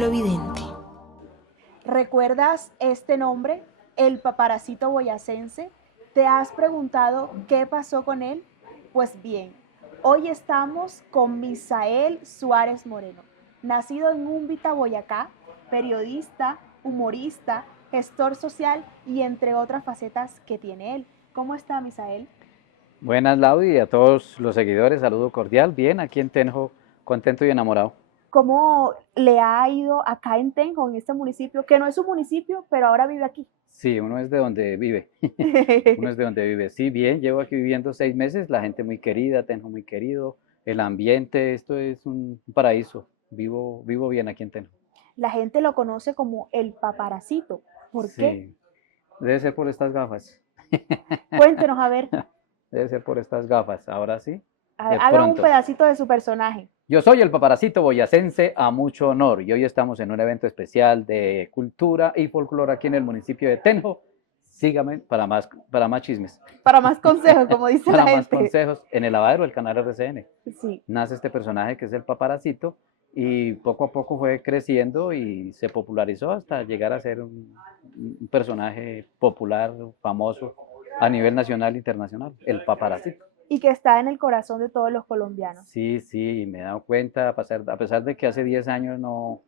Cielo Vidente. ¿Recuerdas este nombre, el paparacito boyacense? ¿Te has preguntado qué pasó con él? Pues bien, hoy estamos con Misael Suárez Moreno, nacido en Úmbita, Boyacá, periodista, humorista, gestor social y entre otras facetas que tiene él. ¿Cómo está, Misael? Buenas, Lau, y a todos los seguidores, saludo cordial. Bien, aquí en Tenjo, contento y enamorado. ¿Cómo le ha ido acá en Tenjo, en este municipio, que no es un municipio, pero ahora vive aquí? Sí, uno es de donde vive. Uno es de donde vive. Sí, bien, llevo aquí viviendo 6 meses, la gente muy querida, Tenjo muy querido, el ambiente, esto es un paraíso. Vivo bien aquí en Tenjo. La gente lo conoce como el paparacito. ¿Por qué? Sí, debe ser por estas gafas. Cuéntenos, a ver, Debe ser por estas gafas. Ahora sí, de haga un pronto. pedacito de su personaje. Yo soy el paparacito boyacense a mucho honor y hoy estamos en un evento especial de cultura y folclore aquí en el municipio de Tenjo. Sígame para más chismes, Para más consejos, como dice la para más gente. consejos en el lavadero del canal RCN. Sí. Nace este personaje que es el paparacito y poco a poco fue creciendo y se popularizó hasta llegar a ser un personaje popular, famoso a nivel nacional e internacional, el paparacito. Y que está en el corazón de todos los colombianos. Sí, sí, me he dado cuenta, a pesar de que hace 10 años no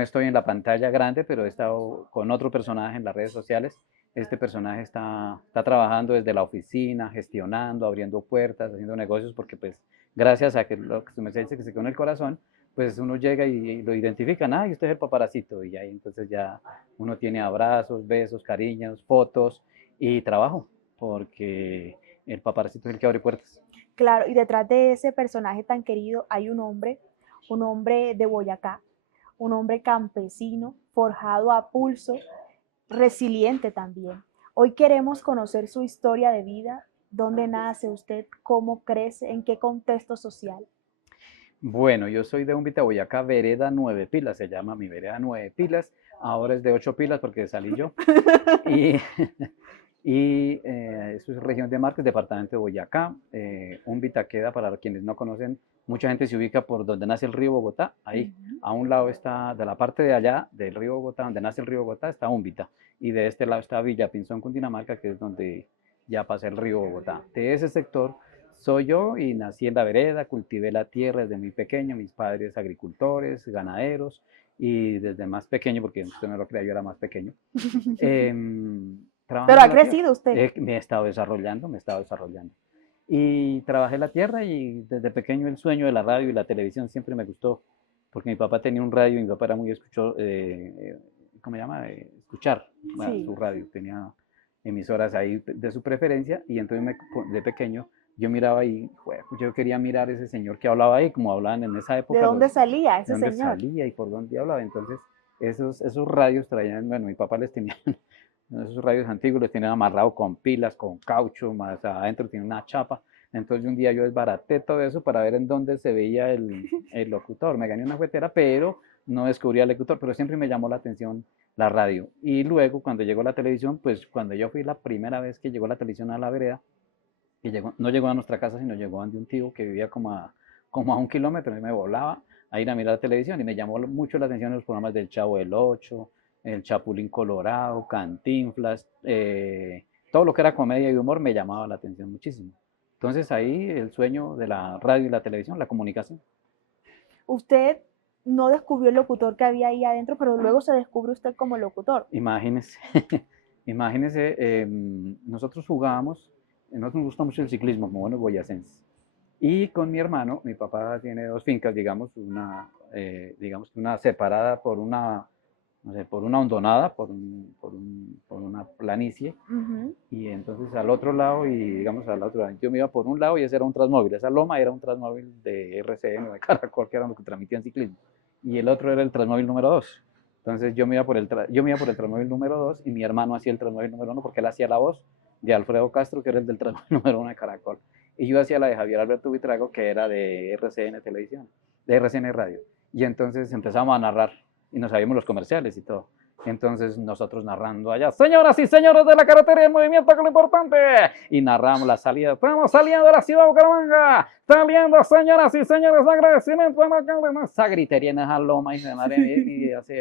estoy en la pantalla grande, pero he estado con otro personaje en las redes sociales. Este personaje está trabajando desde la oficina, gestionando, abriendo puertas, haciendo negocios, porque pues gracias a que lo que me dice que se quedó en el corazón, pues uno llega y lo identifican, y usted es el paparacito, y ahí entonces ya uno tiene abrazos, besos, cariños, fotos y trabajo, porque el paparacito es el que abre puertas. Claro, y detrás de ese personaje tan querido hay un hombre de Boyacá, un hombre campesino, forjado a pulso, resiliente también. Hoy queremos conocer su historia de vida, dónde nace usted, cómo crece, en qué contexto social. Bueno, yo soy de Úmbita, Boyacá, vereda 9 Pilas, se llama mi vereda 9 Pilas, ahora es de 8 Pilas porque salí yo. Y, eso es región de Márquez, departamento de Boyacá. Úmbita queda, para quienes no conocen, mucha gente se ubica por donde nace el río Bogotá, ahí. A un lado está, de la parte de allá del río Bogotá, donde nace el río Bogotá, está Úmbita. Y de este lado está Villapinzón, Cundinamarca, que es donde ya pasa el río Bogotá. De ese sector soy yo y nací en la vereda, cultivé la tierra desde muy pequeño, mis padres agricultores, ganaderos, y desde más pequeño, porque usted no lo crea, yo era más pequeño, Pero trabajando ha la tierra. crecido usted. Me he estado desarrollando, me he estado desarrollando. Y trabajé la tierra y desde pequeño el sueño de la radio y la televisión siempre me gustó, porque mi papá tenía un radio y mi papá era muy ¿cómo se llama? Escuchar Sí. su radio, tenía emisoras ahí de su preferencia y entonces de pequeño yo miraba y yo quería mirar ese señor que hablaba ahí, como hablaban en esa ¿De época, dónde salía de ese dónde señor? salía y por dónde hablaba. Entonces, esos radios traían, bueno, mi papá les tenía esos radios antiguos, les tenían amarrado con pilas, con caucho, más adentro tiene una chapa. Entonces, un día yo desbaraté todo eso para ver en dónde se veía el locutor. Me gané una juguetera, pero no descubría el locutor, pero siempre me llamó la atención la radio. Y luego, cuando llegó la televisión, pues cuando yo fui la primera vez que llegó la televisión a la vereda, y no llegó a nuestra casa, sino llegó a de un tío que vivía como a 1 kilómetro, y me volaba a ir a mirar la televisión, y me llamó mucho la atención los programas del Chavo del Ocho, el Chapulín Colorado, Cantinflas, todo lo que era comedia y humor me llamaba la atención muchísimo. Entonces ahí el sueño de la radio y la televisión, la comunicación. Usted no descubrió el locutor que había ahí adentro, pero luego se descubre usted como locutor. Imagínese, imagínese, nosotros jugábamos, nosotros nos gusta mucho el ciclismo, como buenos boyacenses. Y con mi hermano, mi papá tiene dos fincas, digamos que una separada por una, no sé, por una hondonada, por una planicie, Ujú. y entonces al otro lado, y digamos al otro lado, yo me iba por un lado y ese era un transmóvil, esa loma era un transmóvil de RCN o de Caracol, que era lo que transmitían ciclismo, y el otro era el transmóvil número 2. Entonces yo me iba por el transmóvil número 2 y mi hermano hacía el transmóvil número 1 porque él hacía la voz de Alfredo Castro, que era el del transmóvil número 1 de Caracol. Y yo hacía la de Javier Alberto Buitrago, que era de RCN Televisión, de RCN Radio. Y entonces empezamos a narrar y nos sabíamos los comerciales y todo. Entonces nosotros narrando allá, señoras y señores de la carretera y el movimiento, que es lo importante, y narramos la salida, estamos saliendo de la ciudad de Bucaramanga, saliendo, señoras y señores, agradecimiento a la alcalde, esa gritería en esa loma y así.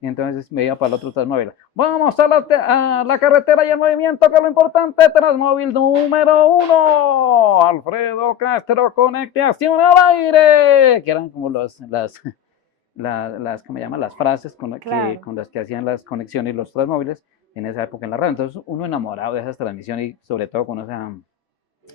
Y entonces me iba para el otro Transmóvil. Vamos a la carretera y el movimiento, que es lo importante. Transmóvil número 1. Alfredo Castro, conectación al aire. Que eran como ¿cómo se llama? Las frases Claro. con las que hacían las conexiones los Transmóviles en esa época en la radio. Entonces uno enamorado de esas transmisiones y sobre todo con esa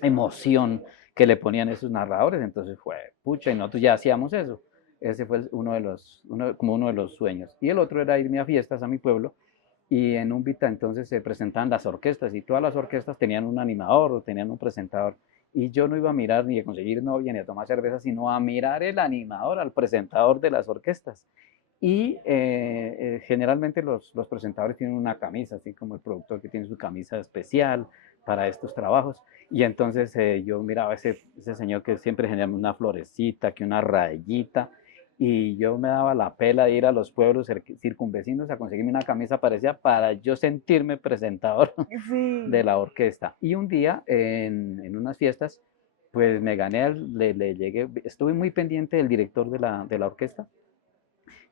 emoción que le ponían esos narradores. Entonces fue, pucha, y nosotros ya hacíamos eso. Ese fue como uno de los sueños. Y el otro era irme a fiestas a mi pueblo y en un Vita entonces se presentaban las orquestas y todas las orquestas tenían un animador o tenían un presentador. Y yo no iba a mirar ni a conseguir novia ni a tomar cerveza, sino a mirar el animador, al presentador de las orquestas. Y generalmente los presentadores tienen una camisa, así como el productor que tiene su camisa especial para estos trabajos. Y entonces yo miraba a ese señor que siempre generaba una florecita, que una rayita, y yo me daba la pela de ir a los pueblos circunvecinos a conseguirme una camisa parecida para yo sentirme presentador de Sí. la orquesta. Y un día en unas fiestas, pues me gané, le llegué, estuve muy pendiente del director de la orquesta.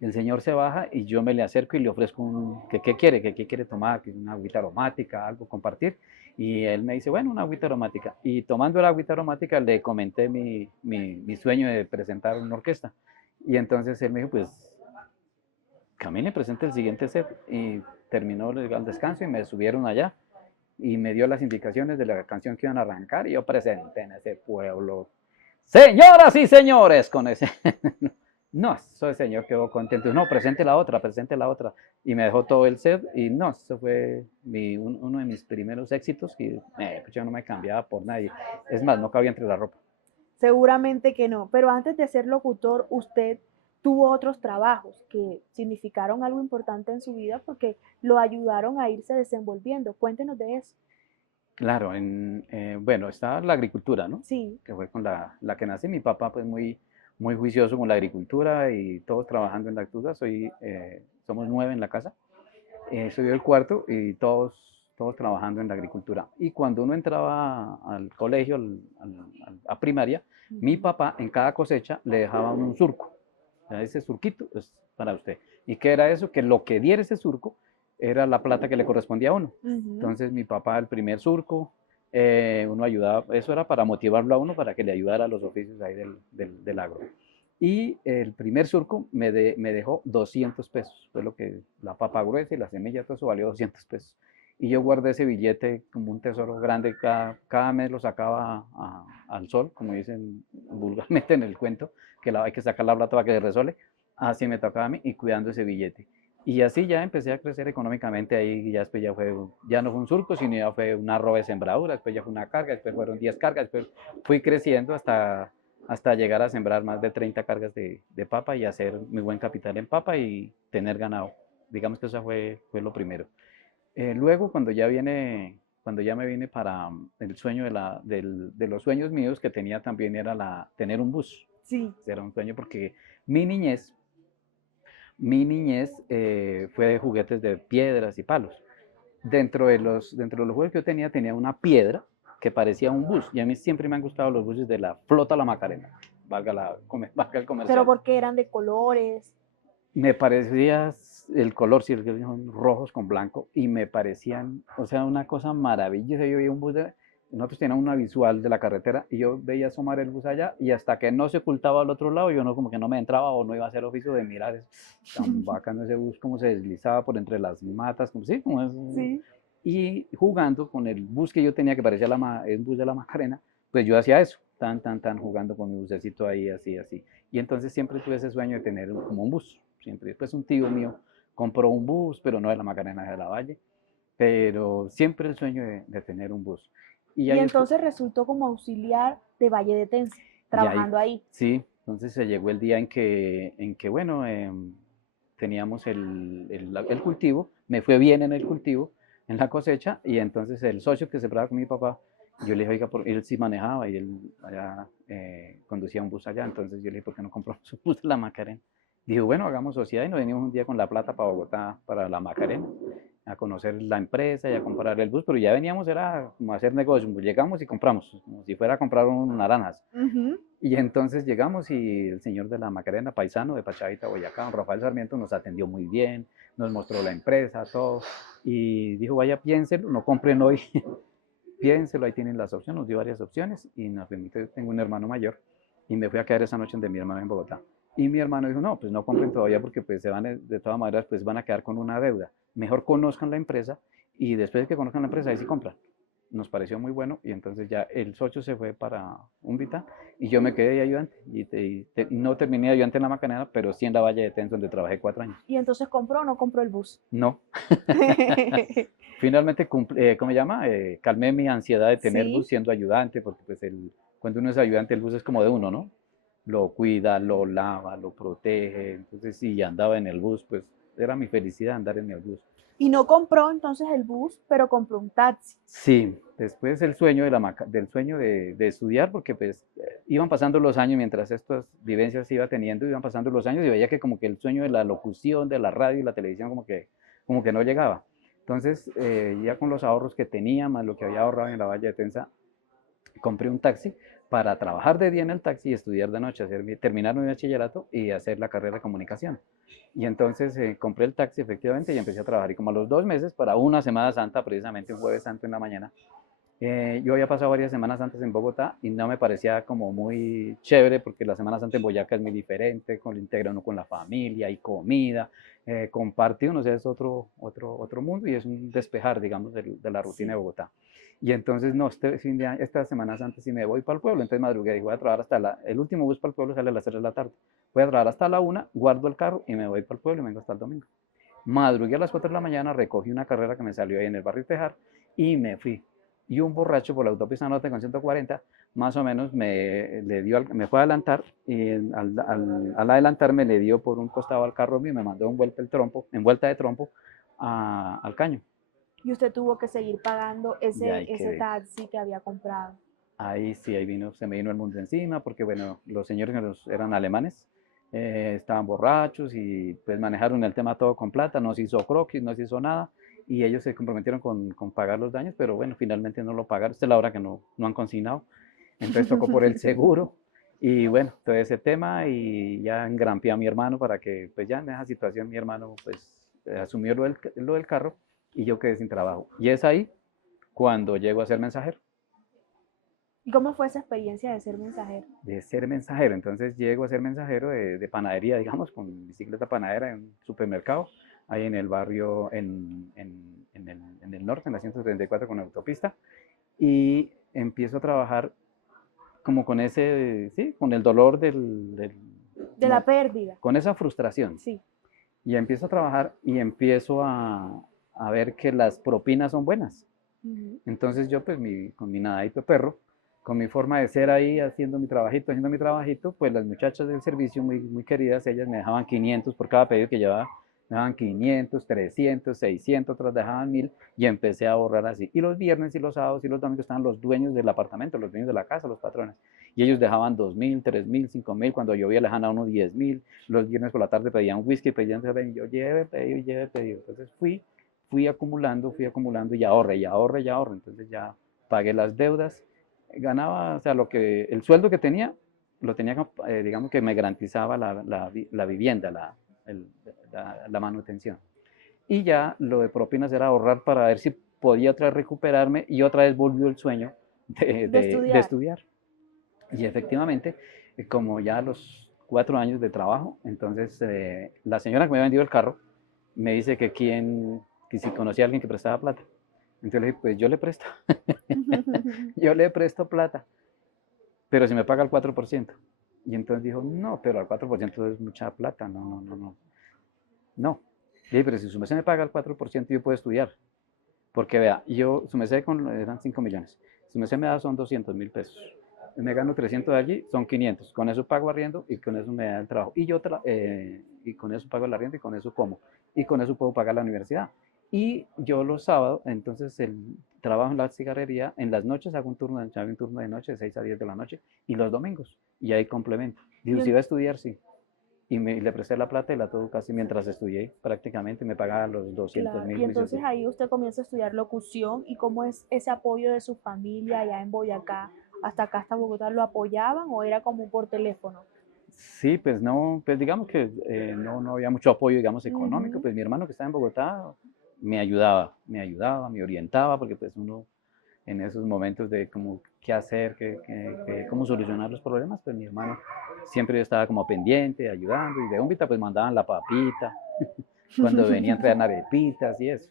El señor se baja y yo me le acerco y le ofrezco ¿qué quiere? ¿Qué quiere tomar? ¿Una agüita aromática? ¿Algo compartir? Y él me dice, bueno, una agüita aromática. Y tomando la agüita aromática le comenté mi sueño de presentar una orquesta. Y entonces él me dijo, pues, camine, presente el siguiente set. Y terminó el descanso y me subieron allá y me dio las indicaciones de la canción que iban a arrancar y yo presenté en ese pueblo. Señoras y señores, con ese... No, ese señor quedó contento. No, presente la otra, presente la otra. Y me dejó todo el set y no, eso fue uno de mis primeros éxitos que pues yo no me cambiaba por nadie. Es más, no cabía entre la ropa. Seguramente que no, pero antes de ser locutor, usted tuvo otros trabajos que significaron algo importante en su vida porque lo ayudaron a irse desenvolviendo. Cuéntenos de eso. Claro, bueno, está la agricultura, ¿no? Sí. Que fue con la que nací. Mi papá, pues muy juicioso con la agricultura y todos trabajando en la agricultura. Somos 9 en la casa. Soy el cuarto y todos trabajando en la agricultura. Y cuando uno entraba al colegio, a primaria, mi Ujú. papá en cada cosecha le dejaba un surco. O sea, ese surquito es para usted. ¿Y qué era eso? Que lo que diera ese surco era la plata que le correspondía a uno. Ujú. Entonces mi papá el primer surco, uno ayudaba, eso era para motivarlo a uno para que le ayudara a los oficios ahí del agro. Y el primer surco me dejó 200 pesos, fue lo que la papa gruesa y la semilla, todo eso valió 200 pesos. Y yo guardé ese billete como un tesoro grande, cada mes lo sacaba al sol, como dicen vulgarmente en el cuento, que hay que sacar la plata para que se resole. Así me tocaba a mí y cuidando ese billete. Y así ya empecé a crecer económicamente ahí, y ya después ya no fue un surco, sino ya fue una roba de sembradura, después ya fue una carga, después fueron 10 cargas, después fui creciendo hasta llegar a sembrar más de 30 cargas de papa y hacer muy buen capital en papa y tener ganado. Digamos que eso fue lo primero. Luego, cuando ya me vine para el sueño de los sueños míos que tenía también era tener un bus. Sí. Era un sueño porque mi niñez, mi niñez fue de juguetes de piedras y palos. Dentro de los juegos que yo tenía una piedra que parecía un bus. Y a mí siempre me han gustado los buses de la flota La Macarena, valga el Pero comercial. porque eran de colores. Me parecía el color, sí, son rojos con blanco, y me parecían, o sea, una cosa maravillosa. Yo veía un nosotros teníamos una visual de la carretera, y yo veía asomar el bus allá, y hasta que no se ocultaba al otro lado, yo no, como que no me entraba o no iba a hacer oficio de mirar, es tan bacano ese bus, como se deslizaba por entre las matas, como, sí, como es, Sí. y jugando con el bus que yo tenía, que parecía el bus de la Macarena, pues yo hacía eso, tan, jugando con mi bucecito ahí, así, así. Y entonces siempre tuve ese sueño de tener como un bus, siempre. Después un tío mío compró un bus, pero no de la Macarena, de la Valle, pero siempre el sueño de tener un bus. Y Y ahí, entonces resultó como auxiliar de Valle de Tenza, y ahí trabajando ahí. sí, entonces se llegó el día en que bueno, teníamos el cultivo, me fue bien en el cultivo, en la cosecha, y entonces el socio que se sembraba con mi papá, yo le dije, oiga, él sí manejaba y él allá conducía un bus allá, entonces yo le dije, ¿por qué no compramos un bus de la Macarena? Dijo, bueno, hagamos sociedad y nos venimos un día con la plata para Bogotá, para la Macarena, a conocer la empresa y a comprar el bus, pero ya veníamos, era como a hacer negocio, pues llegamos y compramos, como si fuera a comprar un naranjas. Ujú. Y entonces llegamos y el señor de la Macarena, paisano de Pachavita, Boyacá, don Rafael Sarmiento, nos atendió muy bien, nos mostró la empresa, todo, y dijo, vaya, piénselo, no compren hoy, piénselo, ahí tienen las opciones, nos dio varias opciones y nos permite, tengo un hermano mayor y me fui a quedar esa noche de mi hermano en Bogotá. Y mi hermano dijo, no, pues no compren todavía porque pues se van, de todas maneras, pues van a quedar con una deuda. Mejor conozcan la empresa y después de que conozcan la empresa, ahí sí compran. Nos pareció muy bueno y entonces ya el socio se fue para Umbita y yo me quedé de ayudante no terminé de ayudante en la Macarena, pero sí en la Valle de Tenso donde trabajé 4 años. Y entonces compró o no compró el bus. No, finalmente, ¿cómo se llama? Calmé mi ansiedad de tener bus Sí. siendo ayudante, porque pues cuando uno es ayudante el bus es como de uno, ¿no? Lo cuida, lo lava, lo protege. Entonces, si andaba en el bus, pues era mi felicidad andar en el bus. Y no compró entonces el bus, pero compró un taxi. Sí, después el sueño del sueño de estudiar, porque pues iban pasando los años mientras estas vivencias iba teniendo, iban pasando los años y veía que como que el sueño de la locución, de la radio y la televisión como que no llegaba. Entonces, ya con los ahorros que tenía, más lo que había ahorrado en la Valle de Tensa, compré un taxi para trabajar de día en el taxi y estudiar de noche, terminar mi bachillerato y hacer la carrera de comunicación. Y entonces compré el taxi efectivamente y empecé a trabajar. Y como a los 2 meses, para una Semana Santa, precisamente un jueves santo en la mañana, yo había pasado varias semanas antes en Bogotá y no me parecía como muy chévere porque la Semana Santa en Boyacá es muy diferente, con lo integra uno con la familia y comida, comparte uno, o sea, es otro mundo y es un despejar, digamos, de la rutina de Sí. Bogotá. Y entonces, no, esta Semana Santa sí me voy para el pueblo, entonces madrugué y voy a trabajar el último bus para el pueblo sale a las 3 de la tarde. Voy a trabajar hasta la 1, guardo el carro y me voy para el pueblo y vengo hasta el domingo. Madrugué a las 4 de la mañana, recogí una carrera que me salió ahí en el barrio Tejar y me fui. Y un borracho por la autopista norte con 140, más o menos me fue a adelantar y al adelantarme le dio por un costado al carro mío y me mandó en vuelta de trompo al caño. Y usted tuvo que seguir pagando Y ahí ese quedé. taxi que había comprado. Ahí sí, se me vino el mundo encima, porque bueno, los señores eran alemanes, estaban borrachos y pues manejaron el tema todo con plata, no se hizo croquis, no se hizo nada, y ellos se comprometieron con pagar los daños, pero bueno, finalmente no lo pagaron, esta es la hora que no han consignado, entonces tocó por el seguro, y bueno, todo ese tema, y ya engrampié a mi hermano para que, pues ya en esa situación mi hermano pues asumió lo del carro, y yo quedé sin trabajo, y es ahí cuando llego a ser mensajero. ¿Y cómo fue esa experiencia de ser mensajero? De ser mensajero. Entonces llego a ser mensajero de panadería, digamos, con bicicleta panadera en un supermercado, ahí en el barrio, en el norte, en la 134 con autopista, y empiezo a trabajar como con ese, sí, con el dolor De la pérdida. con esa frustración. Sí. Y empiezo a trabajar y empiezo a ver que las propinas son buenas. Ujú. Entonces yo pues con mi nadadito perro, con mi forma de ser ahí haciendo mi trabajito, pues las muchachas del servicio muy, muy queridas, ellas me dejaban 500 por cada pedido que llevaba, me daban 500, 300, 600, otras dejaban 1000 y empecé a ahorrar así. Y los viernes y los sábados y los domingos estaban los dueños del apartamento, los dueños de la casa, los patrones. Y ellos dejaban 2000, 3000, 5000, cuando llovía le dejaban a uno 10.000, los viernes por la tarde pedían whisky, pedían cerveza, y yo lleve pedido. Entonces fui acumulando y ahorré, y ahorré, y ahorré. Entonces ya pagué las deudas, ganaba, o sea, el sueldo que tenía, lo tenía, digamos que me garantizaba la vivienda, el- la manutención. Y ya lo de propinas era ahorrar para ver si podía otra vez recuperarme y otra vez volvió el sueño De de estudiar. estudiar. Y efectivamente, como ya a los 4 años de trabajo, entonces la señora que me había vendido el carro me dice que si conocía a alguien que prestaba plata. Entonces le dije, pues yo le presto, yo le presto plata, pero si me paga el 4%. Y entonces dijo, no, pero al 4% es mucha plata, no, no, no, no. No. Le dije, pero si su merced me paga el 4%, yo puedo estudiar. Porque vea, su merced eran 5 millones. Su merced me da son 200.000 pesos. Me gano 300 de allí, son 500. Con eso pago arriendo y con eso me da el trabajo. Y con eso pago el arriendo y con eso como. Y con eso puedo pagar la universidad. Y yo los sábados, entonces trabajo en la cigarrería, en las noches hago un turno de noche de 6 a 10 de la noche y los domingos. Y ahí complemento. Y, Digo, si va a estudiar, sí. y le presté la plata y la tuve casi mientras estudié, prácticamente me pagaba los 200 Claro. mil Y entonces juicios. ahí usted comienza a estudiar locución y cómo es ese apoyo de su familia allá en Boyacá, hasta acá, hasta Bogotá, ¿lo apoyaban o era como por teléfono? Sí, pues no, pues digamos que no había mucho apoyo, digamos, económico, Ujú, pues mi hermano que estaba en Bogotá me ayudaba, me orientaba, porque pues uno en esos momentos de como qué hacer, cómo solucionar los problemas, pues mi hermano siempre yo estaba como pendiente, ayudando, y de Úmbita pues mandaban la papita, cuando venían traían arepitas y eso.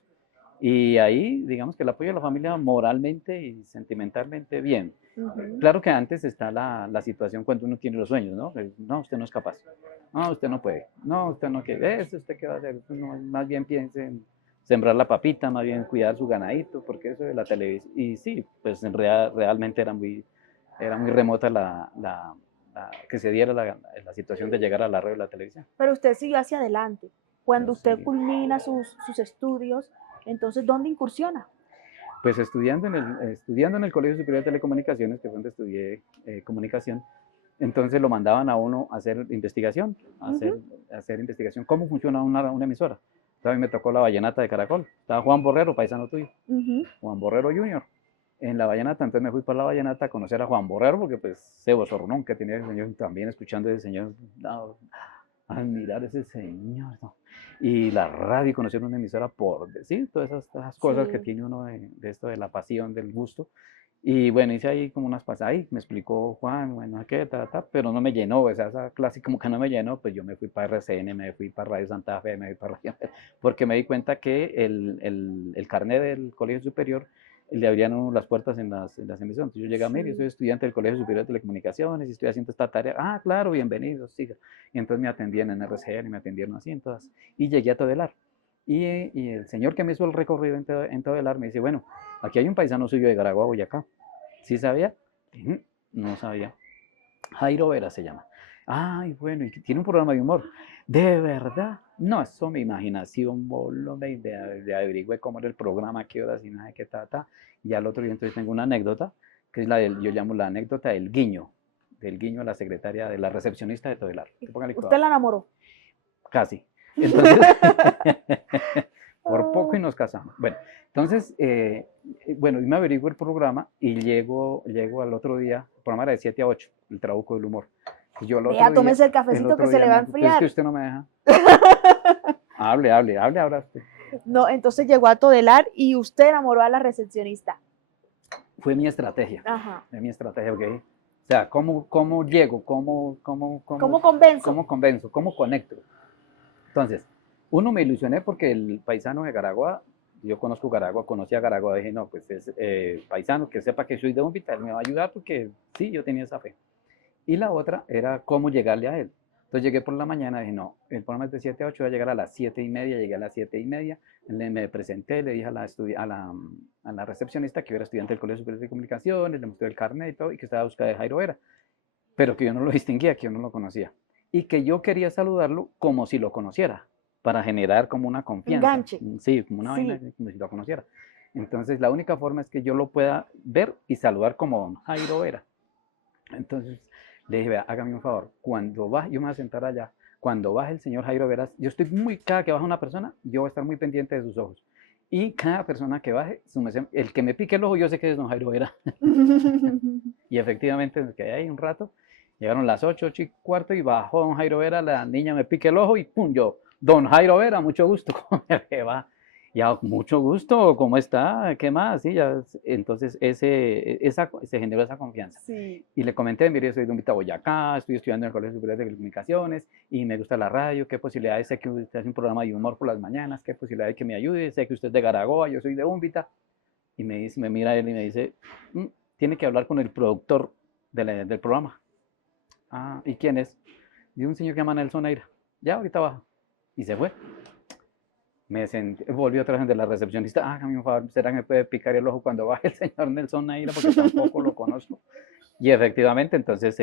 Y ahí, digamos que el apoyo de la familia moralmente y sentimentalmente bien. ujú. Claro que antes está la situación cuando uno tiene los sueños, ¿no? No, usted no es capaz. No, usted no puede. No, usted no quiere. Eso, ¿usted qué va a hacer? No, más bien piense en sembrar la papita, más bien cuidar su ganadito, porque eso de la televisión. Y sí, pues realmente era muy remota que se diera la situación de llegar a la radio y la televisión. Pero usted siguió hacia adelante. Yo Cuando usted seguí. culmina sus estudios, entonces, ¿dónde incursiona? Pues estudiando en el Colegio Superior de Telecomunicaciones, que fue donde estudié comunicación, entonces lo mandaban a uno a hacer investigación, Ujú, a hacer investigación, cómo funciona una emisora. Entonces me tocó la Vallenata de Caracol. Estaba Juan Borrero, paisano tuyo, ujú. Juan Borrero Junior, en la Vallenata. Entonces me fui para la Vallenata a conocer a Juan Borrero, porque pues Sebo Sornón, que tenía ese señor, también escuchando a ese señor, no, admirar a ese señor, ¿no? Y la radio, conocer una emisora por decir todas esas cosas que Sí. tiene uno de esto, de la pasión, del gusto. Y bueno, hice ahí como unas pasadas, ahí me explicó Juan, bueno, qué, pero no me llenó, o sea, esa clase como que no me llenó, pues yo me fui para RCN, me fui para Radio Santa Fe, me fui para Radio, porque me di cuenta que el carnet del Colegio Superior le abrían a uno las puertas en las emisiones. Entonces yo llegué a mí, yo soy Sí. estudiante del Colegio Superior de Telecomunicaciones y estoy haciendo esta tarea. Ah, claro, bienvenido, siga. Y entonces me atendían en RCN, me atendieron así, entonces, y llegué a Todelar. Y el señor que me hizo el recorrido en Todelar me dice, bueno, aquí hay un paisano suyo de Garagua, Boyacá. ¿Sí sabía? No sabía. Jairo Vera se llama. Ay, bueno, y tiene un programa de humor. ¿De verdad? No, eso mi imaginación voló, de averigüé cómo era el programa, qué horas y nada, qué ta. Y al otro día entonces tengo una anécdota, que es yo llamo la anécdota del guiño a la secretaria, de la recepcionista de Todelar. Póngale ¿Usted cuidado. la enamoró? Casi. Entonces, por poco y nos casamos. Bueno, entonces, bueno, y me averiguo el programa y llego al otro día, el programa era de 7 a 8, el Trabuco del Humor. Y yo Vea, tómese el el cafecito que otro se día le va a pues es que enfriar. usted no me deja. Hable ahora usted. No, entonces llegó a Todelar y usted enamoró a la recepcionista. Fue mi estrategia, Ajá. porque, o sea, ¿cómo llego? ¿Cómo convenzo? ¿Cómo convenzo? ¿Cómo conecto? Entonces, uno me ilusioné porque el paisano de Garagua, yo conozco Garagua, conocí a Garagua, dije, no, pues es paisano, que sepa que soy de Úmbita, él me va a ayudar porque sí, yo tenía esa fe. Y la otra era cómo llegarle a él. Entonces llegué por la mañana, dije, no, el programa es de 7 a 8, voy a llegar a las 7:30, llegué a las 7:30, me presenté, le dije a la recepcionista que yo era estudiante del Colegio Superior de Comunicaciones, le mostré el carnet y todo, y que estaba a buscar de Jairo Vera, pero que yo no lo distinguía, que yo no lo conocía. Y que yo quería saludarlo como si lo conociera, para generar como una confianza, Enganche. sí, como una vaina, Sí. como si lo conociera. Entonces la única forma es que yo lo pueda ver y saludar como don Jairo Vera. Entonces le dije, vea, hágame un favor, cuando baje, yo me voy a sentar allá, cuando baje el señor Jairo Veras, cada que baja una persona, yo voy a estar muy pendiente de sus ojos. Y cada persona que baje, el que me pique el ojo, yo sé que es don Jairo Vera. Y efectivamente, me quedé ahí un rato, llegaron las 8:15 y bajó don Jairo Vera, la niña me pique el ojo y pum, yo, don Jairo Vera, mucho gusto, ¿cómo me va? Ya, mucho gusto, ¿cómo está? ¿Qué más? Sí, ya, entonces se generó esa confianza. Sí. Y le comenté, mire, soy de Umbita, Boyacá, estoy estudiando en el Colegio Superior de Telecomunicaciones y me gusta la radio, qué posibilidades, sé que usted hace un programa de humor por las mañanas, qué posibilidades que me ayude, sé que usted es de Garagoa, yo soy de Umbita. Y me mira él y me dice, tiene que hablar con el productor del programa. Ah, ¿y quién es? Y un señor que se llama Nelson Neira. Ya, ahorita baja. Y se fue. Volvió otra vez de la recepcionista. Ah, a mí, por favor, ¿será que me puede picar el ojo cuando baje el señor Nelson Neira? Porque tampoco lo conozco. Y efectivamente, entonces,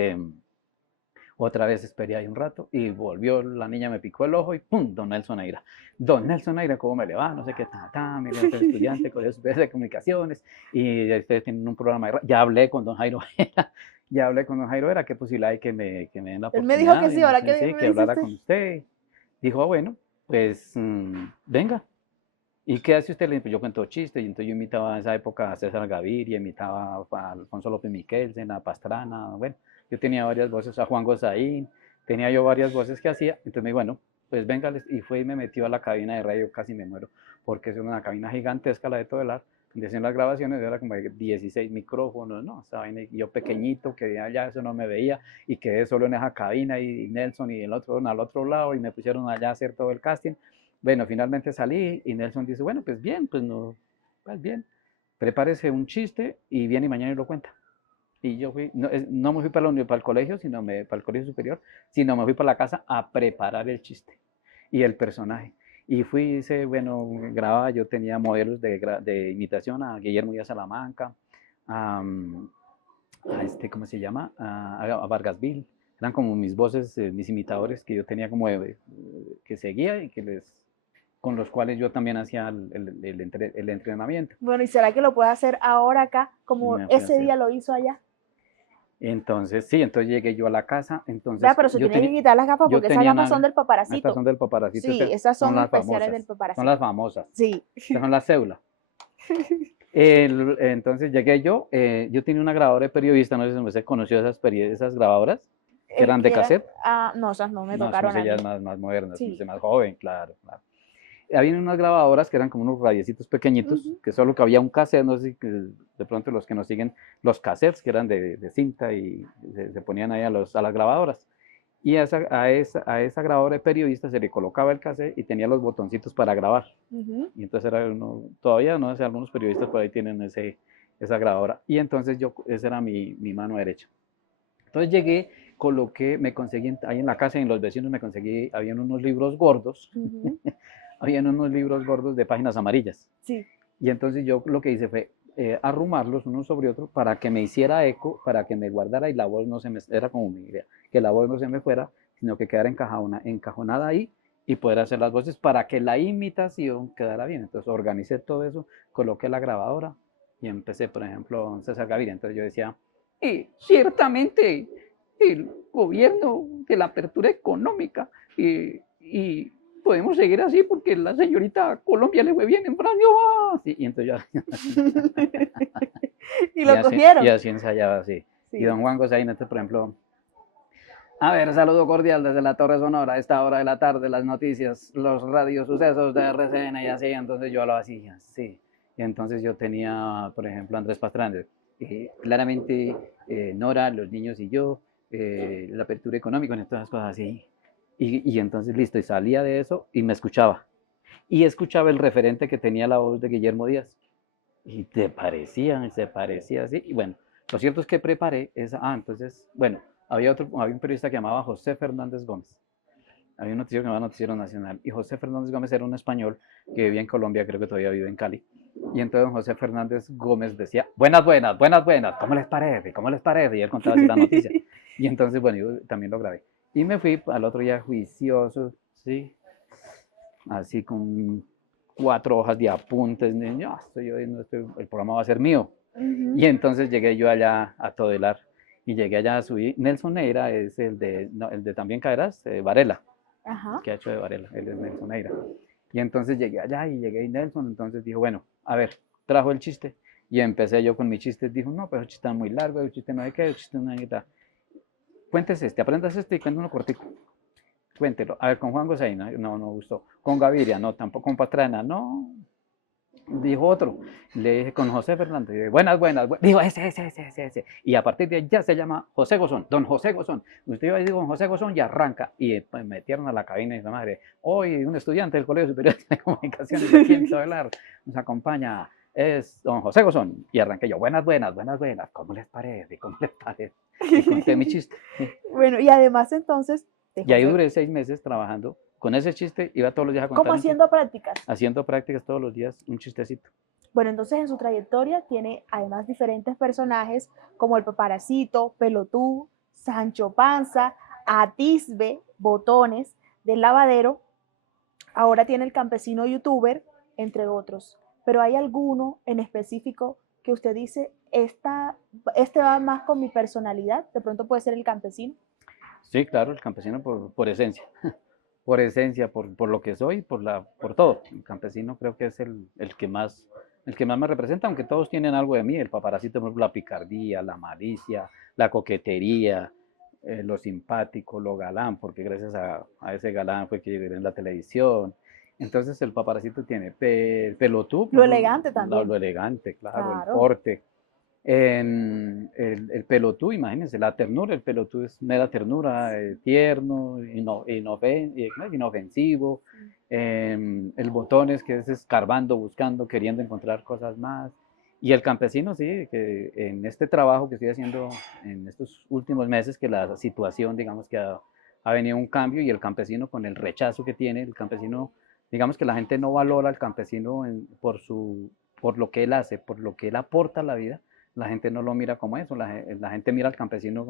otra vez esperé ahí un rato y volvió la niña, me picó el ojo y ¡pum! Don Nelson Neira. Don Nelson Neira, ¿cómo me le va? No sé qué, mire, yo soy estudiante, Colegio Superior de Comunicaciones y ustedes tienen un programa de radio. Ya hablé con don Jairo Vera ya hablé con don Jairo, era qué posibilidad hay que me den la Él me dijo que oportunidad, sí, y ahora sí, que sí, me que dice hablara usted. con usted. Dijo, bueno, pues venga. ¿Y qué hace usted? Le dije, pues yo cuento chistes, y entonces yo imitaba en esa época a César Gaviria, imitaba a Alfonso López Miquelsen, a Pastrana, bueno, yo tenía varias voces, a Juan Gozaín, tenía yo varias voces que hacía, entonces me dijo, bueno, pues venga, y fue y me metió a la cabina de radio, casi me muero, porque es una cabina gigantesca la de Todelar, donde hacían las grabaciones, era como de 16 micrófonos, ¿no? Esa vaina, y yo pequeñito, que allá eso no me veía, y quedé solo en esa cabina, y Nelson y el otro al otro lado, y me pusieron allá a hacer todo el casting. Bueno, finalmente salí y Nelson dice, bueno, pues bien, pues no, pues bien, prepárese un chiste y viene y mañana y lo cuenta. Y yo fui, no, no me fui para el colegio, para el colegio superior, sino me fui para la casa a preparar el chiste y el personaje. Y fui, hice, bueno, grababa, yo tenía modelos de imitación a Guillermo Díaz Salamanca, a, a ¿cómo se llama? A Vargas Bill. Eran como mis voces, mis imitadores que yo tenía como que seguía y que con los cuales yo también hacía el entrenamiento. Bueno, ¿y será que lo puede hacer ahora acá, Y como me fui a ese hacer. día lo hizo allá? Entonces, sí, entonces llegué yo a la casa, Vea, entonces pero se tiene que quitar las gafas yo porque esas tenía gafas son del estas paparacito. son del paparacito, Sí, esas son son las especiales del famosas, son las paparacito. famosas, Sí. estas son las cédulas. Entonces llegué yo tenía una grabadora de periodista, no sé si usted conoció esas grabadoras, que eran de Que eran, cassette. no, esas no me No, son tocaron a ya mí. más modernas, Sí. más joven, claro, claro. Había unas grabadoras que eran como unos radiecitos pequeñitos, Ujú. que solo cabía un cassette, no sé si de pronto los que nos siguen, los cassettes que eran de cinta y se ponían ahí a las grabadoras. Y a esa grabadora de periodista se le colocaba el cassette y tenía los botoncitos para grabar. Ujú. Y entonces era todavía no sé, algunos periodistas por ahí tienen esa grabadora. Y entonces esa era mi mano derecha. Entonces llegué, coloqué, me conseguí ahí en la casa y en los vecinos me conseguí, habían unos libros gordos, Ujú. habían unos libros gordos de páginas amarillas. Sí. Y entonces yo lo que hice fue arrumarlos unos sobre otros para que me hiciera eco, para que me guardara y la voz no se me, era como mi idea, que la voz no se me fuera, sino que quedara encajonada ahí y poder hacer las voces para que la imitación quedara bien. Entonces organicé todo eso, coloqué la grabadora y empecé, por ejemplo, César Gaviria. Entonces yo decía, ciertamente el gobierno de la apertura económica y podemos seguir así porque la señorita Colombia le fue bien en Francia. ¡Ah! Sí, y entonces yo Y lo y cogieron. así ensayaba así. Y don Sí. Juan Gosaín, este, por ejemplo, a ver, saludo cordial desde la Torre Sonora a esta hora de la tarde, las noticias, los radiosucesos de RCN y así, entonces yo lo hacía, sí. Y entonces yo tenía, por ejemplo, Andrés Pastrana, claramente Nora, los niños y yo, la apertura económica, todas las cosas así. Y entonces listo, y salía de eso y me escuchaba. Y escuchaba el referente que tenía la voz de Guillermo Díaz. Y se parecía así. Y bueno, lo cierto es que preparé esa. Entonces, bueno, había un periodista que llamaba José Fernández Gómez. Había un noticiero que llamaba Noticiero Nacional. Y José Fernández Gómez era un español que vivía en Colombia, creo que todavía vive en Cali. Y entonces don José Fernández Gómez decía, buenas, buenas, buenas, buenas, ¿cómo les parece? ¿Cómo les parece? Y él contaba así la noticia. Y entonces, bueno, yo también lo grabé. Y me fui al otro día juicioso, ¿sí? Así con 4 hojas de apuntes. No, el programa va a ser mío. Ujú. Y entonces llegué yo allá a Todelar y llegué allá a subir. Nelson Neira es no, el de También Caerás, Varela, el Ajá. que ha hecho de Varela, él es Nelson Neira. Y entonces llegué allá y llegué y Nelson, entonces dijo, bueno, a ver, trajo el chiste. Y empecé yo con mis chistes, dijo, no, pero el chiste es muy largo, el chiste no hay qué, el chiste no hay qué tal. Cuéntese aprendas este y cuéntame uno cortico. Cuéntelo. A ver, con Juan Gosaín, no gustó. Con Gaviria, no, tampoco. Con Pastrana, no. Dijo otro. Le dije con José Fernández. Dije, buenas, buenas. Dijo, ese. Y a partir de ahí ya se llama José Gozón, don José Gozón. Usted iba a decir con José Gozón y arranca. Y pues, metieron a la cabina y la madre. Hoy un estudiante del Colegio Superior de Comunicaciones de aquí en Todelar nos acompaña. Es don José Gozón. Y arranqué yo, buenas, buenas, buenas, buenas. ¿Cómo les parece? ¿Cómo les parece? Y conté mi chiste. Bueno, y además entonces de Y ahí José, duré 6 meses trabajando con ese chiste, iba todos los días a como contar un chiste, haciendo prácticas. haciendo prácticas todos los días, un chistecito. Bueno, entonces en su trayectoria tiene además diferentes personajes como el Paparacito, Pelotú, Sancho Panza, Atisbe, Botones, del Lavadero, ahora tiene el campesino youtuber, entre otros. Pero hay alguno en específico que usted dice, este va más con mi personalidad, de pronto puede ser el campesino. Sí, claro, el campesino por esencia, por esencia, por lo que soy, por todo. El campesino creo que es el que más me representa, aunque todos tienen algo de mí. El paparacito, por ejemplo, la picardía, la malicia, la coquetería, lo simpático, lo galán, porque gracias a ese galán fue que llegué en la televisión. Entonces el paparacito tiene pelotú, Lo elegante lo también, elegante, claro, el claro. porte. El pelotú, imagínense, la ternura, el pelotú es mera ternura, tierno, inofensivo. El botones, que es escarbando, buscando, queriendo encontrar cosas más. Y el campesino, sí, que en este trabajo que estoy haciendo en estos últimos meses, que la situación, digamos que ha venido un cambio y el campesino con el rechazo que tiene, el campesino, digamos que la gente no valora al campesino por lo que él hace, por lo que él aporta a la vida. La gente no lo mira como eso, la gente mira al campesino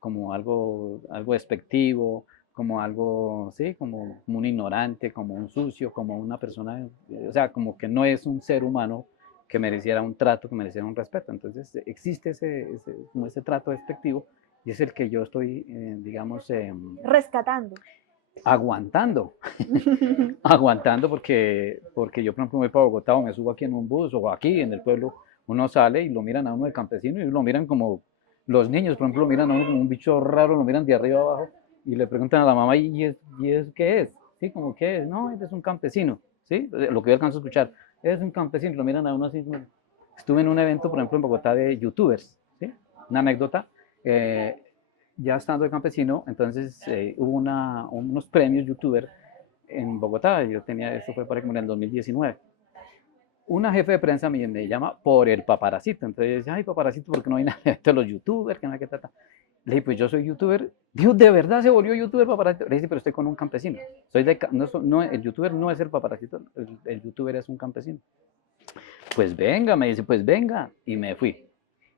como algo despectivo, como algo, sí, como un ignorante, como un sucio, como una persona, o sea, como que no es un ser humano que mereciera un trato, que mereciera un respeto. Entonces existe como ese trato despectivo y es el que yo estoy, digamos, Rescatando. aguantando, aguantando porque yo, por ejemplo, me voy para Bogotá o me subo aquí en un bus o aquí en el pueblo, uno sale y lo miran a uno de campesino y lo miran como los niños, por ejemplo, lo miran a uno como un bicho raro, lo miran de arriba abajo y le preguntan a la mamá, ¿y es qué es? ¿Sí? ¿Cómo qué es? No, es un campesino, ¿sí? Lo que yo alcanzo a escuchar, es un campesino, lo miran a uno así. Estuve en un evento, por ejemplo, en Bogotá de youtubers, ¿sí? Una anécdota. eh, ya estando de campesino, entonces hubo unos premios youtuber en Bogotá. Eso fue para como en el 2019. Una jefe de prensa me llama por el paparacito. Entonces yo decía, ay, paparacito, ¿por qué no hay nada de los youtubers? Que no hay que tratar. Le dije, pues yo soy youtuber. Dijo, ¿de verdad se volvió youtuber paparacito? Le dije, pero estoy con un campesino. No, el youtuber no es el paparacito, el youtuber es un campesino. Pues venga, me dice, pues venga. Y me fui.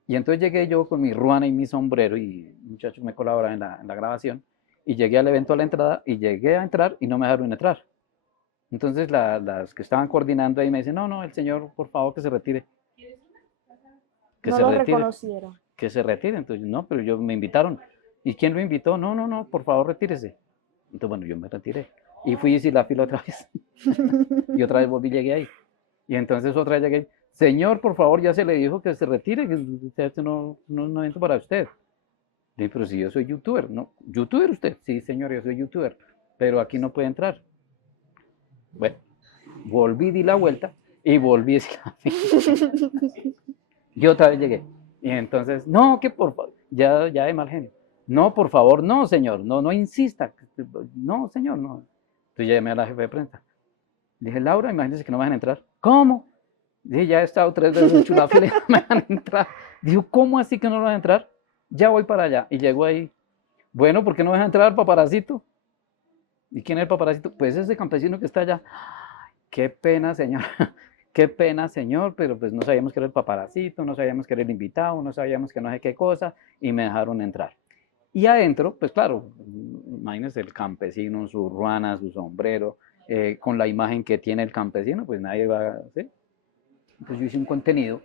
Y entonces llegué yo con mi ruana y mi sombrero y un muchacho me colaboraba en la grabación y llegué al evento a la entrada y llegué a entrar y no me dejaron entrar. Entonces las que estaban coordinando ahí me dicen, no, no, el señor, por favor, que se retire, que No se lo retire, reconocieron. que se retire. Entonces, no, pero me invitaron. ¿Y quién lo invitó? No, no, no, por favor, retírese. Entonces, bueno, yo me retiré. Y fui y hice la fila otra vez. Y otra vez volví y llegué ahí. Y entonces otra vez llegué, señor, por favor, ya se le dijo que se retire, que esto no es un evento para usted. Le dije, pero si yo soy youtuber, ¿no? ¿Youtuber usted? Sí, señor, yo soy youtuber, pero aquí no puede entrar. Bueno, volví, di la vuelta y volví a la fila. Y otra vez llegué. Y entonces, no, que por favor, ya de mal genio. No, por favor, no, señor, no insista. No, señor, no. Entonces ya llamé a la jefe de prensa. Le dije, Laura, imagínese que no me dejan entrar. ¿Cómo? Dije, ya he estado 3 veces en la fila y no me dejan entrar. Dijo, ¿cómo así que no me van a entrar? Ya voy para allá. Y llegó ahí. Bueno, ¿por qué no me dejan entrar, paparacito? ¿Y quién es el paparacito? Pues ese campesino que está allá. Qué pena, señor. Qué pena, señor, pero pues no sabíamos que era el paparacito, no sabíamos que era el invitado, no sabíamos que no sé qué cosa, y me dejaron entrar. Y adentro, pues claro, imagínense el campesino, su ruana, su sombrero, con la imagen que tiene el campesino, pues nadie va, ¿sí? Entonces yo hice un contenido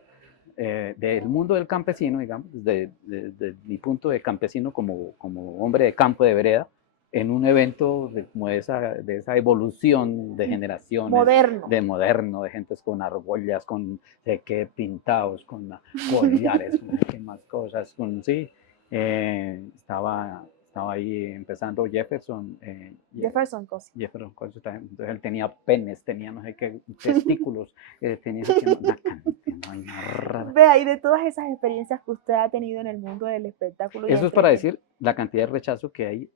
del mundo del campesino, digamos, desde mi punto de campesino como hombre de campo de vereda, en un evento como de esa evolución de generaciones, Moderno. de moderno, de gentes con argollas, con qué pintados, con collares, con qué más cosas, sí. Estaba ahí empezando Jefferson, Jefferson Cosi. Jefferson Cosi, entonces él tenía penes, tenía no sé qué testículos, tenía una cantidad rara. Vea, y de todas esas experiencias que usted ha tenido en el mundo del espectáculo y Eso es para entretenimiento. decir la cantidad de rechazo que hay